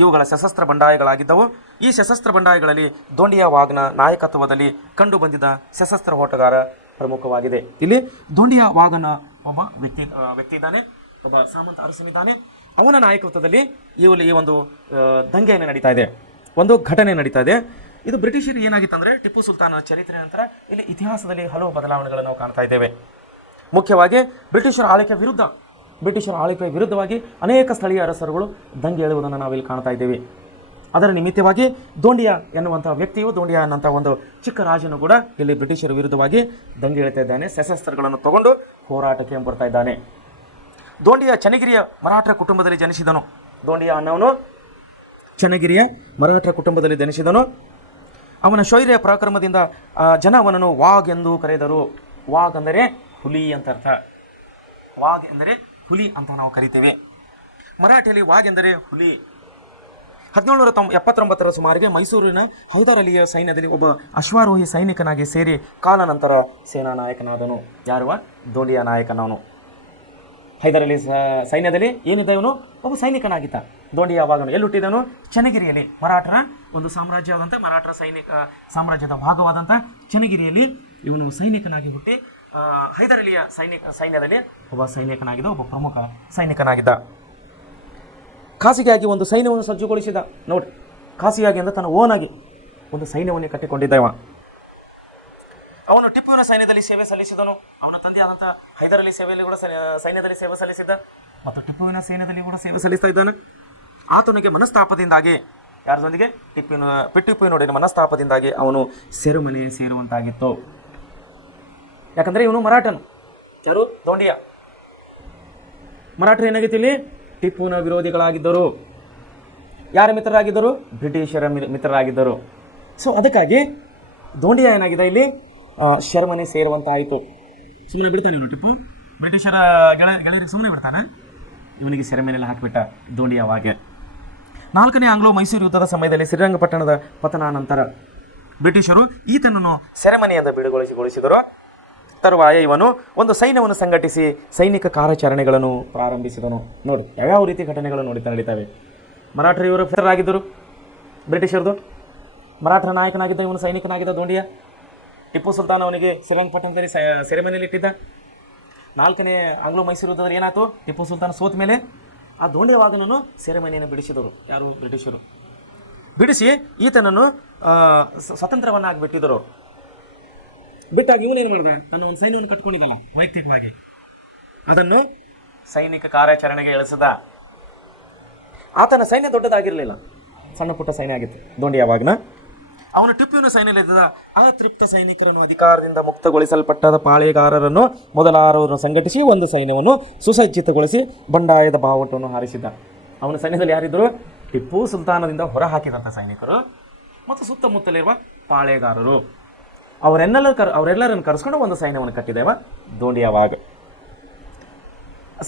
ಇವುಗಳ ಸಶಸ್ತ್ರ ಬಂಡಾಯಗಳಾಗಿದ್ದವು. ಈ ಸಶಸ್ತ್ರ ಬಂಡಾಯಗಳಲ್ಲಿ ದೋಂಡಿಯಾ ವಾಗ್ನ ನಾಯಕತ್ವದಲ್ಲಿ ಕಂಡುಬಂದಿದ್ದ ಸಶಸ್ತ್ರ ಹೋರಾಟಗಾರ ಪ್ರಮುಖವಾಗಿದೆ. ಇಲ್ಲಿ ದೋಂಡಿಯಾ ವಾಗನ ಒಬ್ಬ ವ್ಯಕ್ತಿ ಇದ್ದಾನೆ, ಒಬ್ಬ ಸಾಮಂತ ಅರಸನಿದ್ದಾನೆ. ಅವನ ನಾಯಕತ್ವದಲ್ಲಿ ಈ ಒಂದು ದಂಗೆಯನ್ನು ನಡೀತಾ ಇದೆ, ಒಂದು ಘಟನೆ ನಡೀತಾ ಇದೆ. ಇದು ಬ್ರಿಟಿಷರು ಏನಾಗಿತ್ತಂದರೆ, ಟಿಪ್ಪು ಸುಲ್ತಾನ ಚರಿತ್ರೆ ನಂತರ ಇಲ್ಲಿ ಇತಿಹಾಸದಲ್ಲಿ ಹಲವು ಬದಲಾವಣೆಗಳನ್ನು ನಾವು ಕಾಣ್ತಾ ಇದ್ದೇವೆ. ಮುಖ್ಯವಾಗಿ ಬ್ರಿಟಿಷರ ಆಳ್ವಿಕೆಯ ವಿರುದ್ಧವಾಗಿ ಅನೇಕ ಸ್ಥಳೀಯ ಅರಸರುಗಳು ದಂಗೆ ಏಳುವುದನ್ನು ನಾವಿಲ್ಲಿ ಕಾಣ್ತಾ ಇದ್ದೇವೆ. ಅದರ ನಿಮಿತ್ತವಾಗಿ ದೋಂಡಿಯಾ ಎನ್ನುವಂಥ ವ್ಯಕ್ತಿಯು, ದೋಂಡಿಯಾ ಅನ್ನೋಂಥ ಒಂದು ಚಿಕ್ಕ ರಾಜನು ಕೂಡ ಇಲ್ಲಿ ಬ್ರಿಟಿಷರ ವಿರುದ್ಧವಾಗಿ ದಂಗೆ ಏಳ್ತಾ ಇದ್ದಾನೆ. ಶಸ್ತ್ರಾಸ್ತ್ರಗಳನ್ನು ತಗೊಂಡು ಹೋರಾಟಕ್ಕೆ ಬರ್ತಾ ಇದ್ದಾನೆ. ದೋಂಡಿಯಾ ಚನ್ನಗಿರಿಯ ಮರಾಠರ ಕುಟುಂಬದಲ್ಲಿ ಜನಿಸಿದನು. ದೋಂಡಿಯಾ ಅನ್ನೋನು ಚನ್ನಗಿರಿಯ ಮರಾಠರ ಕುಟುಂಬದಲ್ಲಿ ಜನಿಸಿದನು. ಅವನ ಶೌರ್ಯ ಪರಾಕ್ರಮದಿಂದ ಜನ ಅವನನ್ನು ವಾಗ್ ಎಂದು ಕರೆದರು. ವಾಗ್ ಅಂದರೆ ಹುಲಿ ಅಂತ ಅರ್ಥ. ವಾಗ್ ಎಂದರೆ ಹುಲಿ ಅಂತ ನಾವು ಕರಿತೇವೆ. ಮರಾಠಿಯಲ್ಲಿ ವಾಗ್ ಎಂದರೆ ಹುಲಿ. 1779ರ ಸುಮಾರಿಗೆ ಮೈಸೂರಿನ ಹೈದರ್ ಅಲಿಯ ಸೈನ್ಯದಲ್ಲಿ ಒಬ್ಬ ಅಶ್ವಾರೋಹಿ ಸೈನಿಕನಾಗಿ ಸೇರಿ ಕಾಲಾನಂತರ ಸೇನಾ ನಾಯಕನಾದನು. ಯಾರುವ? ದೋಂಡಿಯಾ ನಾಯಕನವನು. ಹೈದರ್ ಅಲಿ ಸೈನ್ಯದಲ್ಲಿ ಏನಿದೆ, ಇವನು ಒಬ್ಬ ಸೈನಿಕನಾಗಿದ್ದ. ದೋಂಡಿಯಾ ವಾಗನು ಎಲ್ಲಿ ಹುಟ್ಟಿದನು? ಚನ್ನಗಿರಿಯಲ್ಲಿ, ಮರಾಠರ ಒಂದು ಸಾಮ್ರಾಜ್ಯವಾದಂಥ, ಮರಾಠರ ಸಾಮ್ರಾಜ್ಯದ ಭಾಗವಾದಂಥ ಚನ್ನಗಿರಿಯಲ್ಲಿ ಇವನು ಸೈನಿಕನಾಗಿ ಹುಟ್ಟಿ ಹೈದರ್ ಅಲಿಯ ಸೈನ್ಯದಲ್ಲಿ ಒಬ್ಬ ಸೈನಿಕನಾಗಿದ್ದ, ಒಬ್ಬ ಪ್ರಮುಖ ಸೈನಿಕನಾಗಿದ್ದ. ಖಾಸಗಿಯಾಗಿ ಒಂದು ಸೈನ್ಯವನ್ನು ಸಜ್ಜುಗೊಳಿಸಿದ. ನೋಡಿ, ಖಾಸಗಿಯಾಗಿ ಅಂದರೆ ತನ್ನ ಓನಾಗಿ ಒಂದು ಸೈನ್ಯವನ್ನು ಕಟ್ಟಿಕೊಂಡಿದ್ದ ಇವ. ಅವನು ಟಿಪ್ಪುವಿನ ಸೈನ್ಯದಲ್ಲಿ ಸೇವೆ ಸಲ್ಲಿಸಿದನು. ಅವನ ತಂದೆಯಾದಂಥ ಹೈದರ್ ಅಲಿ ಸೈನ್ಯದಲ್ಲಿ ಸೇವೆ ಸಲ್ಲಿಸಿದ್ದ ಮತ್ತು ಟಿಪ್ಪುವಿನ ಸೈನ್ಯದಲ್ಲಿ ಕೂಡ ಸೇವೆ ಸಲ್ಲಿಸ್ತಾ ಇದ್ದಾನೆ. ಆತನಿಗೆ ಮನಸ್ತಾಪದಿಂದಾಗಿ, ಯಾರದೊಂದಿಗೆ? ಟಿಪ್ಪುವಿನೊಡನೆ ಮನಸ್ತಾಪದಿಂದಾಗಿ ಅವನು ಸೆರೆಮನೆ ಸೇರುವಂತಾಗಿತ್ತು. ಯಾಕಂದರೆ ಇವನು ಮರಾಠನು. ಯಾರು? ದೋಂಡಿಯಾ. ಮರಾಠರು ಏನಾಗಿತ್ತು ಇಲ್ಲಿ? ಟಿಪ್ಪುವಿನ ವಿರೋಧಿಗಳಾಗಿದ್ದರು. ಯಾರ ಮಿತ್ರರಾಗಿದ್ದರು? ಬ್ರಿಟಿಷರ ಮಿತ್ರರಾಗಿದ್ದರು. ಸೊ ಅದಕ್ಕಾಗಿ ದೋಂಡಿಯಾ ಏನಾಗಿದೆ ಇಲ್ಲಿ? ಸೆರೆಮನೆ ಸೇರುವಂತಾಯಿತು. ಸುಮ್ಮನೆ ಬಿಡ್ತಾನೆ ಇವನು ಟಿಪ್ಪು? ಬ್ರಿಟಿಷರ ಗೆಳೆಯರಿಗೆ ಸುಮ್ಮನೆ ಬಿಡ್ತಾನೆ? ಇವನಿಗೆ ಸೆರೆಮನೆಯಲ್ಲಿ ಹಾಕಿಬಿಟ್ಟ ದೋಂಡಿಯಾ ವಾಗೆ. 4ನೇ ಆಂಗ್ಲೋ ಮೈಸೂರು ಯುದ್ಧದ ಸಮಯದಲ್ಲಿ ಶ್ರೀರಂಗಪಟ್ಟಣದ ಪತನ ನಂತರ ಬ್ರಿಟಿಷರು ಈತನನ್ನು ಸೆರೆಮನೆಯಿಂದ ಬಿಡುಗೊಳಿಸಿದರು. ತರುವಾಯ ಇವನು ಒಂದು ಸೈನ್ಯವನ್ನು ಸಂಘಟಿಸಿ ಸೈನಿಕ ಕಾರ್ಯಾಚರಣೆಗಳನ್ನು ಪ್ರಾರಂಭಿಸಿದನು. ನೋಡಿ, ಯಾವ್ಯಾವ ರೀತಿ ಘಟನೆಗಳು ನಡೀತವೆ. ಮರಾಠರು ಇವರು ಮಿತ್ರರಾಗಿದ್ದರು, ಬ್ರಿಟಿಷರದು. ಮರಾಠರ ನಾಯಕನಾಗಿದ್ದ ಇವನು ಸೈನಿಕನಾಗಿದ್ದ ದೋಂಡಿಯಾ. ಟಿಪ್ಪು ಸುಲ್ತಾನ್ ಅವನಿಗೆ ಶ್ರೀರಂಗಪಟ್ಟಣದಲ್ಲಿ ಸೆರೆಮನೆಯಲ್ಲಿ ಇಟ್ಟಿದ್ದ. 4ನೇ ಆಂಗ್ಲೋ ಮೈಸೂರು ಯುದ್ಧದಲ್ಲಿ ಏನಾಯ್ತು? ಟಿಪ್ಪು ಸುಲ್ತಾನ್ ಸೋತ ಮೇಲೆ ಆ ದೋಂಡಿಯಾ ವಾಗನನ್ನು ಸೆರೆಮನೆಯನ್ನು ಬಿಡಿಸಿದರು. ಯಾರು? ಬ್ರಿಟಿಷರು. ಬಿಡಿಸಿ ಈತನನ್ನು ಸ್ವತಂತ್ರವನ್ನಾಗಿ ಬಿಟ್ಟಿದ್ದರು. ಬಿಟ್ಟಾಗ ಇವನೇನು ಮಾಡಿದ? ತನ್ನ ಒಂದು ಸೈನ್ಯವನ್ನು ಕಟ್ಕೊಂಡಿದ್ದಲ್ಲ ವೈಯಕ್ತಿಕವಾಗಿ, ಅದನ್ನು ಸೈನಿಕ ಕಾರ್ಯಾಚರಣೆಗೆ ಇಳಿಸಿದ. ಆತನ ಸೈನ್ಯ ದೊಡ್ಡದಾಗಿರಲಿಲ್ಲ, ಸಣ್ಣ ಪುಟ್ಟ ಸೈನ್ಯ ಆಗಿತ್ತು ದೋಂಡಿಯಾ ವಾಗ್ನ. ಅವನು ಟಿಪ್ಪುವಿನ ಸೈನ್ಯದಲ್ಲಿದ್ದ ಅತೃಪ್ತ ಸೈನಿಕರನ್ನು, ಅಧಿಕಾರದಿಂದ ಮುಕ್ತಗೊಳಿಸಲ್ಪಟ್ಟ ಪಾಳೆಗಾರರನ್ನು ಮೊದಲಾದವರನ್ನು ಸಂಘಟಿಸಿ ಒಂದು ಸೈನ್ಯವನ್ನು ಸುಸಜ್ಜಿತಗೊಳಿಸಿ ಬಂಡಾಯದ ಬಾವುಟವನ್ನು ಹಾರಿಸಿದ್ದ. ಅವನ ಸೈನ್ಯದಲ್ಲಿ ಯಾರಿದ್ದರು? ಟಿಪ್ಪು ಸುಲ್ತಾನದಿಂದ ಹೊರಹಾಕಿದಂಥ ಸೈನಿಕರು ಮತ್ತು ಸುತ್ತಮುತ್ತಲಿರುವ ಪಾಳೆಗಾರರು. ಅವರೆಲ್ಲರನ್ನು ಕರೆಸ್ಕೊಂಡು ಒಂದು ಸೈನ್ಯವನ್ನು ಕಟ್ಟಿದ್ದೇವ ದೋಂಡಿಯಾ ವಾಗ್.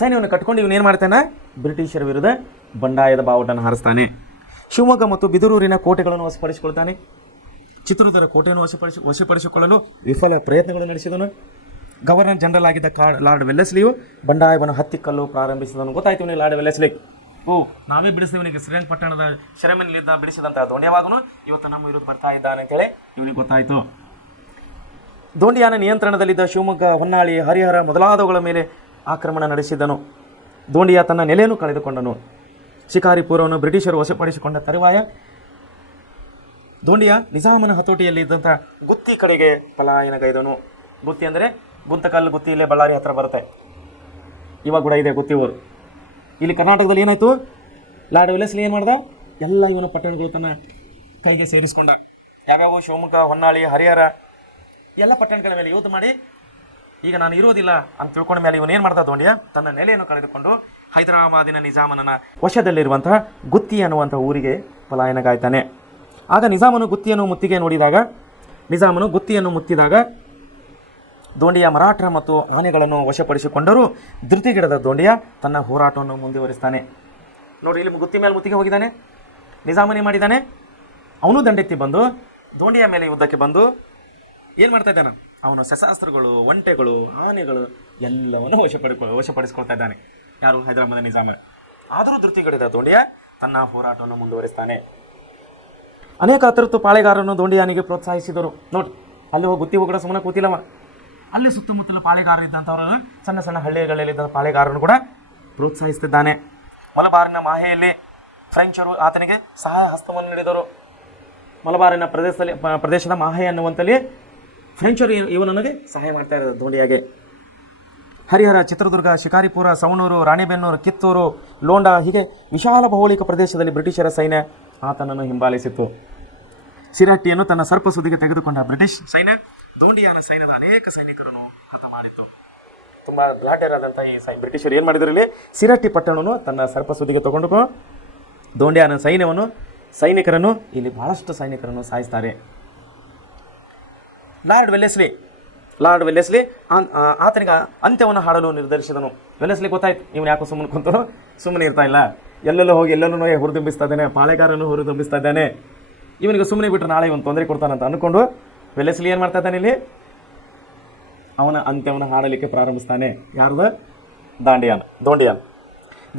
ಸೈನ್ಯವನ್ನು ಕಟ್ಕೊಂಡು ಇವನೇನು ಮಾಡ್ತಾನೆ? ಬ್ರಿಟಿಷರ ವಿರುದ್ಧ ಬಂಡಾಯದ ಬಾವುಟನ್ನು ಹಾರಿಸ್ತಾನೆ. ಶಿವಮೊಗ್ಗ ಮತ್ತು ಬಿದರೂರಿನ ಕೋಟೆಗಳನ್ನು ವಶಪಡಿಸಿಕೊಳ್ತಾನೆ. ಚಿತ್ರದುರ್ಗದ ಕೋಟೆಯನ್ನು ವಶಪಡಿಸಿಕೊಳ್ಳಲು ವಿಫಲ ಪ್ರಯತ್ನಗಳು ನಡೆಸಿದನು. ಗವರ್ನರ್ ಜನರಲ್ ಆಗಿದ್ದ ಲಾರ್ಡ್ ವೆಲ್ಲೆಸ್ಲಿಯು ಬಂಡಾಯವನ್ನು ಹತ್ತಿಕ್ಕಲು ಪ್ರಾರಂಭಿಸಿದನು. ಗೊತ್ತಾಯ್ತು ಇವನಿಗೆ ಲಾರ್ಡ್ ವೆಲ್ಲೆಸ್ಲಿ. ನಾವೇ ಬಿಡಿಸಿದ ಇವನಿಗೆ ಶ್ರೀರಂಗಪಟ್ಟಣದ ಸೆರೆಮನೆಯಲ್ಲಿದ್ದ ಬಿಡಿಸಿದಂಥ ದೋಂಡಿಯಾ ವಾಗನು ಇವತ್ತು ನಮ್ಮ ವಿರುದ್ಧ ಬರ್ತಾ ಇದ್ದಾನೆ ಅಂತೇಳಿ ಇವನಿಗೆ ಗೊತ್ತಾಯಿತು. ದೋಂಡಿಯಾನ ನಿಯಂತ್ರಣದಲ್ಲಿದ್ದ ಶಿವಮೊಗ್ಗ, ಹೊನ್ನಾಳಿ, ಹರಿಹರ ಮೊದಲಾದವುಗಳ ಮೇಲೆ ಆಕ್ರಮಣ ನಡೆಸಿದನು. ದೋಂಡಿಯ ತನ್ನ ನೆಲೆಯನ್ನು ಕಳೆದುಕೊಂಡನು. ಶಿಕಾರಿಪುರವನ್ನು ಬ್ರಿಟಿಷರು ವಶಪಡಿಸಿಕೊಂಡ ತರುವಾಯ ದೋಂಡಿಯ ನಿಜಾಮನ ಹತೋಟಿಯಲ್ಲಿದ್ದಂಥ ಗುತ್ತಿ ಕಡೆಗೆ ಪಲಾಯನಗೈದನು. ಗುತ್ತಿ ಅಂದರೆ ಗುಂತಕಲ್ಲು, ಗುತ್ತಿ ಇಲ್ಲೇ ಬಳ್ಳಾರಿ ಹತ್ರ ಬರುತ್ತೆ, ಇವಾಗ ಕೂಡ ಇದೆ ಗುತ್ತಿ ಊರು. ಇಲ್ಲಿ ಕರ್ನಾಟಕದಲ್ಲಿ ಏನಾಯಿತು, ಲಾರ್ಡ್ ವೆಲ್ಲೆಸ್ಲಿ ಏನು ಮಾಡ್ದ, ಎಲ್ಲ ಇವನ ಪಟ್ಟಣಗಳು ತನ್ನ ಕೈಗೆ ಸೇರಿಸ್ಕೊಂಡ. ಯಾವ್ಯಾವ ಶಿವಮೊಗ್ಗ, ಹೊನ್ನಾಳಿ, ಹರಿಹರ ಎಲ್ಲ ಪಟ್ಟಣಗಳ ಮೇಲೆ ಯುದ್ಧ ಮಾಡಿ ಈಗ ನಾನು ಇರೋದಿಲ್ಲ ಅಂತ ತಿಳ್ಕೊಂಡ ಮೇಲೆ ಇವನು ಏನು ಮಾಡ್ದ, ದೋಂಡಿಯ ತನ್ನ ನೆಲೆಯನ್ನು ಕಳೆದುಕೊಂಡು ಹೈದರಾಬಾದಿನ ನಿಜಾಮನ ವಶದಲ್ಲಿರುವಂತಹ ಗುತ್ತಿ ಅನ್ನುವಂಥ ಊರಿಗೆ ಪಲಾಯನಗಾಯ್ತಾನೆ. ಆಗ ನಿಜಾಮನು ಗುತ್ತಿಯನ್ನು ಮುತ್ತಿದಾಗ ದೋಂಡಿಯ ಮರಾಠ ಮತ್ತು ಆನೆಗಳನ್ನು ವಶಪಡಿಸಿಕೊಂಡರೂ ಧೃತಿಗೆಡದ ದೋಂಡಿಯ ತನ್ನ ಹೋರಾಟವನ್ನು ಮುಂದುವರಿಸ್ತಾನೆ. ನೋಡಿ, ಇಲ್ಲಿ ಗುತ್ತಿ ಮೇಲೆ ಮುತ್ತಿಗೆ ಹೋಗಿದ್ದಾನೆ. ನಿಜಾಮನೇ ಮಾಡಿದ್ದಾನೆ. ಅವನು ದಂಡೆತ್ತಿ ಬಂದು ದೋಂಡಿಯ ಮೇಲೆ ಯುದ್ಧಕ್ಕೆ ಬಂದು ಏನು ಮಾಡ್ತಾ ಇದ್ದಾನೆ, ಅವನು ಶಸ್ತ್ರಾಸ್ತ್ರಗಳು, ಒಂಟೆಗಳು, ಆನೆಗಳು ಎಲ್ಲವನ್ನು ವಶಪಡಿಸ್ಕೊಳ್ತಾ ಇದ್ದಾನೆ. ಯಾರು, ಹೈದರಾಬಾದ್ ನಿಜಾಮ. ಆದರೂ ಧೃತಿಗೆಡದ ದೋಂಡಿಯ ತನ್ನ ಹೋರಾಟವನ್ನು ಮುಂದುವರಿಸ್ತಾನೆ. ಅನೇಕ ಅತೃಪ್ತ ಪಾಳೆಗಾರರನ್ನು ದೋಂಡಿಯಾನಿಗೆ ಪ್ರೋತ್ಸಾಹಿಸಿದರು. ನೋಡಿ, ಅಲ್ಲಿ ಹೋಗಿ ಗುತ್ತಿ ಹೋಗಡ ಸುಮ್ಮನೆ ಕೂತಿಲ್ಲವ, ಅಲ್ಲಿ ಸುತ್ತಮುತ್ತಲ ಪಾಳೆಗಾರರಿದ್ದಂಥವರು, ಸಣ್ಣ ಸಣ್ಣ ಹಳ್ಳಿಗಳಲ್ಲಿದ್ದ ಪಾಳೆಗಾರರನ್ನು ಕೂಡ ಪ್ರೋತ್ಸಾಹಿಸುತ್ತಿದ್ದಾನೆ. ಮಲಬಾರಿನ ಮಾಹೆಯಲ್ಲಿ ಫ್ರೆಂಚರು ಆತನಿಗೆ ಸಹಾಯ ಹಸ್ತವನ್ನು ನೀಡಿದರು. ಮಲಬಾರಿನ ಪ್ರದೇಶದ ಮಾಹೆ ಅನ್ನುವಂಥಲ್ಲಿ ಫ್ರೆಂಚರು ಇವನಿಗೆ ಸಹಾಯ ಮಾಡ್ತಾ ಇರೋದು ದೋಂಡಿಯಾಗೆ. ಹರಿಹರ, ಚಿತ್ರದುರ್ಗ, ಶಿಕಾರಿಪುರ, ಸವಣೂರು, ರಾಣಿಬೆನ್ನೂರು, ಕಿತ್ತೂರು, ಲೋಂಡಾ ಹೀಗೆ ವಿಶಾಲ ಭೌಗೋಳಿಕ ಪ್ರದೇಶದಲ್ಲಿ ಬ್ರಿಟಿಷರ ಸೈನ್ಯ ಆತನನ್ನು ಹಿಂಬಾಲಿಸಿತ್ತು. ಸಿರಹಟ್ಟಿಯನ್ನು ತನ್ನ ಸರ್ಪ ಸುದಿಗೆ ತೆಗೆದುಕೊಂಡ ಬ್ರಿಟಿಷ್ ಸೈನ್ಯ ದೋಂಡಿಯಾನ ಸೈನ್ಯದ ಅನೇಕ ಸೈನಿಕರನ್ನು ಹತ ಮಾಡಿತ್ತು. ತುಂಬ ಘಾಟ್ಯರಾದಂಥ ಈ ಬ್ರಿಟಿಷರು ಏನು ಮಾಡಿದ್ರು, ಇಲ್ಲಿ ಸಿರಹಟ್ಟಿ ಪಟ್ಟಣವನ್ನು ತನ್ನ ಸರ್ಪ ಸುದಿಗೆ ತಗೊಂಡು ದೋಂಡಿಯಾನ ಸೈನಿಕರನ್ನು ಇಲ್ಲಿ ಬಹಳಷ್ಟು ಸೈನಿಕರನ್ನು ಸಾಯಿಸ್ತಾರೆ. ಲಾರ್ಡ್ ವೆಲ್ಲೆಸ್ಲಿ ಆತನಿಗೆ ಅಂತ್ಯವನ್ನು ಹಾಡಲು ನಿರ್ಧರಿಸಿದನು. ವೆಲ್ಲೆಸ್ಲಿ ಗೊತ್ತಾಯ್ತು, ಇವನು ಯಾಕೋ ಸುಮ್ಮನೆ ಇರ್ತಾ ಇಲ್ಲ, ಎಲ್ಲೆಲ್ಲೋ ಹೋಗಿ ಎಲ್ಲೆಲ್ಲೂ ಹುರಿದುಂಬಿಸ್ತಾ ಇದ್ದಾನೆ, ಪಾಳೆಗಾರನು ಹುರಿದುಂಬಿಸ್ತಾ ಇದ್ದಾನೆ, ಇವನಿಗೆ ಸುಮ್ಮನೆ ಬಿಟ್ಟರೆ ನಾಳೆ ಇವನು ತೊಂದರೆ ಕೊಡ್ತಾನಂತ ಅಂದ್ಕೊಂಡು ವೆಲ್ಲೆಸ್ಲಿ ಏನು ಮಾಡ್ತಾ ಇದ್ದಾನೆ, ಇಲ್ಲಿ ಅವನ ಅಂತ್ಯವನ್ನು ಹಾಡಲಿಕ್ಕೆ ಪ್ರಾರಂಭಿಸ್ತಾನೆ. ಯಾರ್ದು, ದೋಂಡಿಯಾನ್.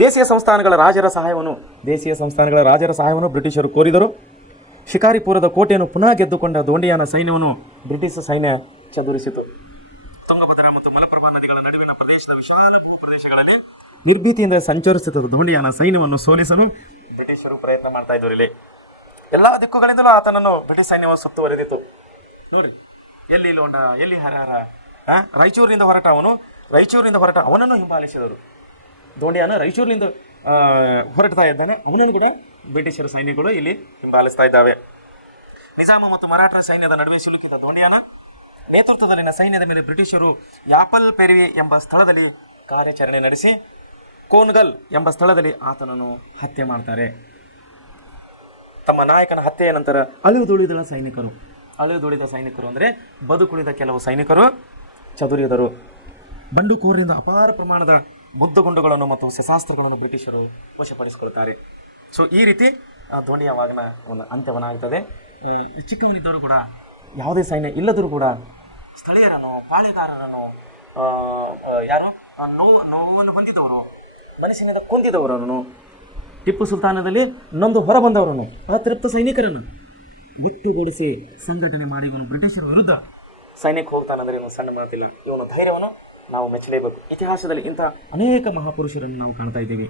ದೇಶೀಯ ಸಂಸ್ಥಾನಗಳ ರಾಜರ ಸಹಾಯವನ್ನು ಬ್ರಿಟಿಷರು ಕೋರಿದರು. ಶಿಕಾರಿಪುರದ ಕೋಟೆಯನ್ನು ಪುನಃ ಗೆದ್ದುಕೊಂಡ ದೋಂಡಿಯಾನ ಸೈನ್ಯವನ್ನು ಬ್ರಿಟಿಷ್ ಸೈನ್ಯ ಚದುರಿಸಿತು. ತುಂಗಭದ್ರಾ ಮತ್ತು ಮಲಪ್ರಭಾ ನದಿಗಳ ನಡುವಿನ ವಿಶಾಲ ಪ್ರದೇಶಗಳಲ್ಲಿ ನಿರ್ಭೀತಿಯಿಂದ ಸಂಚರಿಸುತ್ತಿದ್ದ ದೋಂಡಿಯಾನ ಸೈನ್ಯವನ್ನು ಸೋಲಿಸಲು ಬ್ರಿಟಿಷರು ಪ್ರಯತ್ನ ಮಾಡ್ತಾ ಇದ್ದರು. ಇಲ್ಲಿ ಎಲ್ಲ ದಿಕ್ಕುಗಳಿಂದಲೂ ಆತನನ್ನು ಬ್ರಿಟಿಷ್ ಸೈನ್ಯವನ್ನು ಸುತ್ತುವರೆದಿತ್ತು. ನೋಡ್ರಿ, ಎಲ್ಲಿ ಲೋಂಡ, ಎಲ್ಲಿ ಹರಹರ, ರಾಯಚೂರಿನಿಂದ ಹೊರಟ ಅವನನ್ನು ಹಿಂಬಾಲಿಸಿದರು. ದೋಂಡಿಯಾನ ರಾಯಚೂರಿನಿಂದ ಹೊರಡ್ತಾ ಇದ್ದಾನೆ, ಅವನನ್ನು ಕೂಡ ಬ್ರಿಟಿಷರ ಸೈನ್ಯಗಳು ಇಲ್ಲಿ ಹಿಂಬಾಲಿಸ್ತಾ ಇದ್ದಾವೆ. ನಿಜಾಮ ಮತ್ತು ಮರಾಠ ಸೈನ್ಯದ ನಡುವೆ ಸಿಲುಕಿದ ದೋಂಡಿಯಾನ ನೇತೃತ್ವದಲ್ಲಿನ ಸೈನ್ಯದ ಮೇಲೆ ಬ್ರಿಟಿಷರು ಯಾಪಲ್ ಪೆರಿವಿ ಎಂಬ ಸ್ಥಳದಲ್ಲಿ ಕಾರ್ಯಾಚರಣೆ ನಡೆಸಿ ಕೋನ್ಗಲ್ ಎಂಬ ಸ್ಥಳದಲ್ಲಿ ಆತನನ್ನು ಹತ್ಯೆ ಮಾಡ್ತಾರೆ. ತಮ್ಮ ನಾಯಕನ ಹತ್ಯೆಯ ನಂತರ ಅಳಿದುಳಿದ ಸೈನಿಕರು ಅಂದರೆ ಬದುಕುಳಿದ ಕೆಲವು ಸೈನಿಕರು ಚದುರಿದರು. ಬಂಡುಕೋರರಿಂದ ಅಪಾರ ಪ್ರಮಾಣದ ಗುದ್ದಗುಂಡುಗಳನ್ನು ಮತ್ತು ಶಸ್ತ್ರಾಸ್ತ್ರಗಳನ್ನು ಬ್ರಿಟಿಷರು ವಶಪಡಿಸಿಕೊಳ್ತಾರೆ. ಸೊ ಈ ರೀತಿ ದೋಂಡಿಯಾನ ಒಂದು ಅಂತ್ಯವನ್ನಾಗುತ್ತದೆ. ಚಿಕ್ಕವನಿದ್ದವರು ಕೂಡ, ಯಾವುದೇ ಸೈನ್ಯ ಇಲ್ಲದರೂ ಕೂಡ ಸ್ಥಳೀಯರನ್ನು, ಪಾಳೆಗಾರರನ್ನು, ನೋವನ್ನು ಹೊಂದಿದವರು, ಮನಸ್ಸಿನಿಂದ ಕೊಂದಿದವರನ್ನು, ಟಿಪ್ಪು ಸುಲ್ತಾನದಲ್ಲಿ ನೊಂದು ಹೊರಬಂದವರನ್ನು, ಅತೃಪ್ತ ಸೈನಿಕರನ್ನು ಒಟ್ಟುಗೂಡಿಸಿ ಸಂಘಟನೆ ಮಾಡಿ ಇವನು ಬ್ರಿಟಿಷರ ವಿರುದ್ಧ ಸೈನ್ಯಕ್ಕೆ ಹೋಗ್ತಾನಂದರೆ ಇವನು ಸಣ್ಣ ಮಾತಿಲ್ಲ. ಇವನ ಧೈರ್ಯವನ್ನು ನಾವು ಮೆಚ್ಚಲೇಬೇಕು. ಇತಿಹಾಸದಲ್ಲಿ ಇಂಥ ಅನೇಕ ಮಹಾಪುರುಷರನ್ನು ನಾವು ಕಾಣ್ತಾ ಇದ್ದೀವಿ.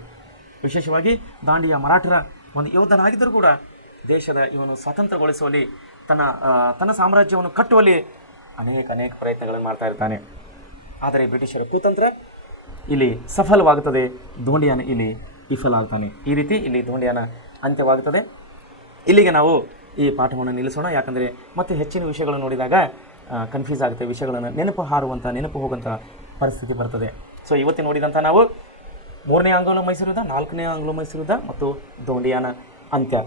ವಿಶೇಷವಾಗಿ ದಾಂಡಿಯ ಮರಾಠರ ಒಂದು ಯೋಧನಾಗಿದ್ದರೂ ಕೂಡ ದೇಶದ ಇವನು ಸ್ವತಂತ್ರಗೊಳಿಸುವಲ್ಲಿ, ತನ್ನ ಸಾಮ್ರಾಜ್ಯವನ್ನು ಕಟ್ಟುವಲ್ಲಿ ಅನೇಕ ಪ್ರಯತ್ನಗಳನ್ನು ಮಾಡ್ತಾ ಇರ್ತಾನೆ. ಆದರೆ ಬ್ರಿಟಿಷರ ಕುತಂತ್ರ ಇಲ್ಲಿ ಸಫಲವಾಗುತ್ತದೆ, ದೋಂಡಿಯಾನ ಇಲ್ಲಿ ವಿಫಲ ಆಗ್ತಾನೆ. ಈ ರೀತಿ ಇಲ್ಲಿ ದೋಂಡಿಯಾನ ಅಂತ್ಯವಾಗುತ್ತದೆ. ಇಲ್ಲಿಗೆ ನಾವು ಈ ಪಾಠವನ್ನು ನಿಲ್ಲಿಸೋಣ. ಯಾಕಂದರೆ ಮತ್ತೆ ಹೆಚ್ಚಿನ ವಿಷಯಗಳನ್ನು ನೋಡಿದಾಗ ಕನ್ಫ್ಯೂಸ್ ಆಗುತ್ತೆ, ವಿಷಯಗಳನ್ನು ನೆನಪು ಹೋಗುವಂಥ ಪರಿಸ್ಥಿತಿ ಬರ್ತದೆ. ಸೊ ಇವತ್ತು ನೋಡಿದಂಥ ನಾವು 3ನೇ ಆಂಗ್ಲೋ ಮೈಸೂರು ಯುದ್ಧ, 4ನೇ ಆಂಗ್ಲೋ ಮೈಸೂರು ಯುದ್ಧ ಮತ್ತು ದೋಂಡಿಯಾನ ಅಂತ್ಯ,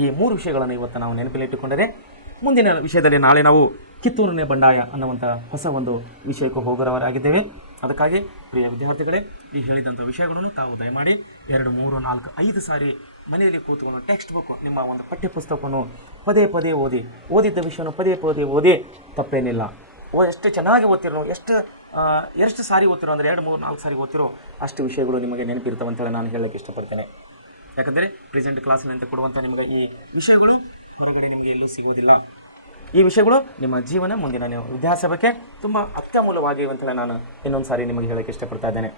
ಈ 3 ವಿಷಯಗಳನ್ನು ಇವತ್ತು ನಾವು ನೆನಪಿನಲ್ಲಿಟ್ಟುಕೊಂಡರೆ ಮುಂದಿನ ವಿಷಯದಲ್ಲಿ ನಾಳೆ ನಾವು ಕಿತ್ತೂರಿನ ಬಂಡಾಯ ಅನ್ನುವಂಥ ಹೊಸ ಒಂದು ವಿಷಯಕ್ಕೆ ಹೋಗೋರವರಾಗಿದ್ದೇವೆ. ಅದಕ್ಕಾಗಿ ಪ್ರಿಯ ವಿದ್ಯಾರ್ಥಿಗಳೇ, ಈ ಹೇಳಿದಂಥ ವಿಷಯಗಳನ್ನು ತಾವು ದಯಮಾಡಿ 2, 3, 4, 5 ಸಾರಿ ಮನೆಯಲ್ಲಿ ಕೂತ್ಕೊಂಡು ಟೆಕ್ಸ್ಟ್ ಬುಕ್, ನಿಮ್ಮ ಒಂದು ಪಠ್ಯಪುಸ್ತಕವನ್ನು ಪದೇ ಓದಿದ್ದ ವಿಷಯವನ್ನು ಪದೇ ಓದಿ ತಪ್ಪೇನಿಲ್ಲ. ಎಷ್ಟು ಚೆನ್ನಾಗಿ ಓದ್ತಿರೋ, ಎಷ್ಟು ಸಾರಿ ಓದ್ತಿರೋ ಅಂದರೆ 2, 3, 4 ಸಾರಿ ಓದ್ತಿರೋ ಅಷ್ಟು ವಿಷಯಗಳು ನಿಮಗೆ ನೆನಪಿರ್ತವೆ ಅಂತೇಳಿ ನಾನು ಹೇಳಕ್ಕೆ ಇಷ್ಟಪಡ್ತೇನೆ. ಯಾಕಂದರೆ ಪ್ರೆಸೆಂಟ್ ಕ್ಲಾಸಿನಂತೆ ಕೊಡುವಂಥ ನಿಮಗೆ ಈ ವಿಷಯಗಳು ಹೊರಗಡೆ ನಿಮಗೆ ಎಲ್ಲೂ ಸಿಗೋದಿಲ್ಲ. ಈ ವಿಷಯಗಳು ನಿಮ್ಮ ಜೀವನ ಮುಂದಿನ ವಿದ್ಯಾಭ್ಯಾಸಕ್ಕೆ ತುಂಬ ಅತ್ಯಮೂಲ್ಯವಾಗಿವೆ ಅಂತೇಳಿ ನಾನು ಇನ್ನೊಂದು ಸಾರಿ ನಿಮಗೆ ಹೇಳಕ್ಕೆ ಇಷ್ಟಪಡ್ತಾ ಇದ್ದೇನೆ.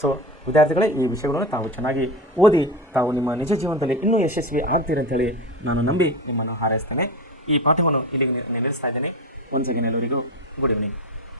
ಸೊ ವಿದ್ಯಾರ್ಥಿಗಳೇ, ಈ ವಿಷಯಗಳನ್ನು ತಾವು ಚೆನ್ನಾಗಿ ಓದಿ ತಾವು ನಿಮ್ಮ ನಿಜ ಜೀವನದಲ್ಲಿ ಇನ್ನೂ ಯಶಸ್ವಿ ಆಗ್ತೀರಿ ಅಂತೇಳಿ ನಾನು ನಂಬಿ ನಿಮ್ಮನ್ನು ಹಾರೈಸ್ತೇನೆ. ಈ ಪಾಠವನ್ನು ಇಲ್ಲಿಗೆ ನಿಲ್ಲಿಸ್ತಾ ಇದ್ದೇನೆ. ಒನ್ಸ್ ಅಗೇನ್ ಎಲ್ಲರಿಗೂ ಗುಡ್ ಈವ್ನಿಂಗ್.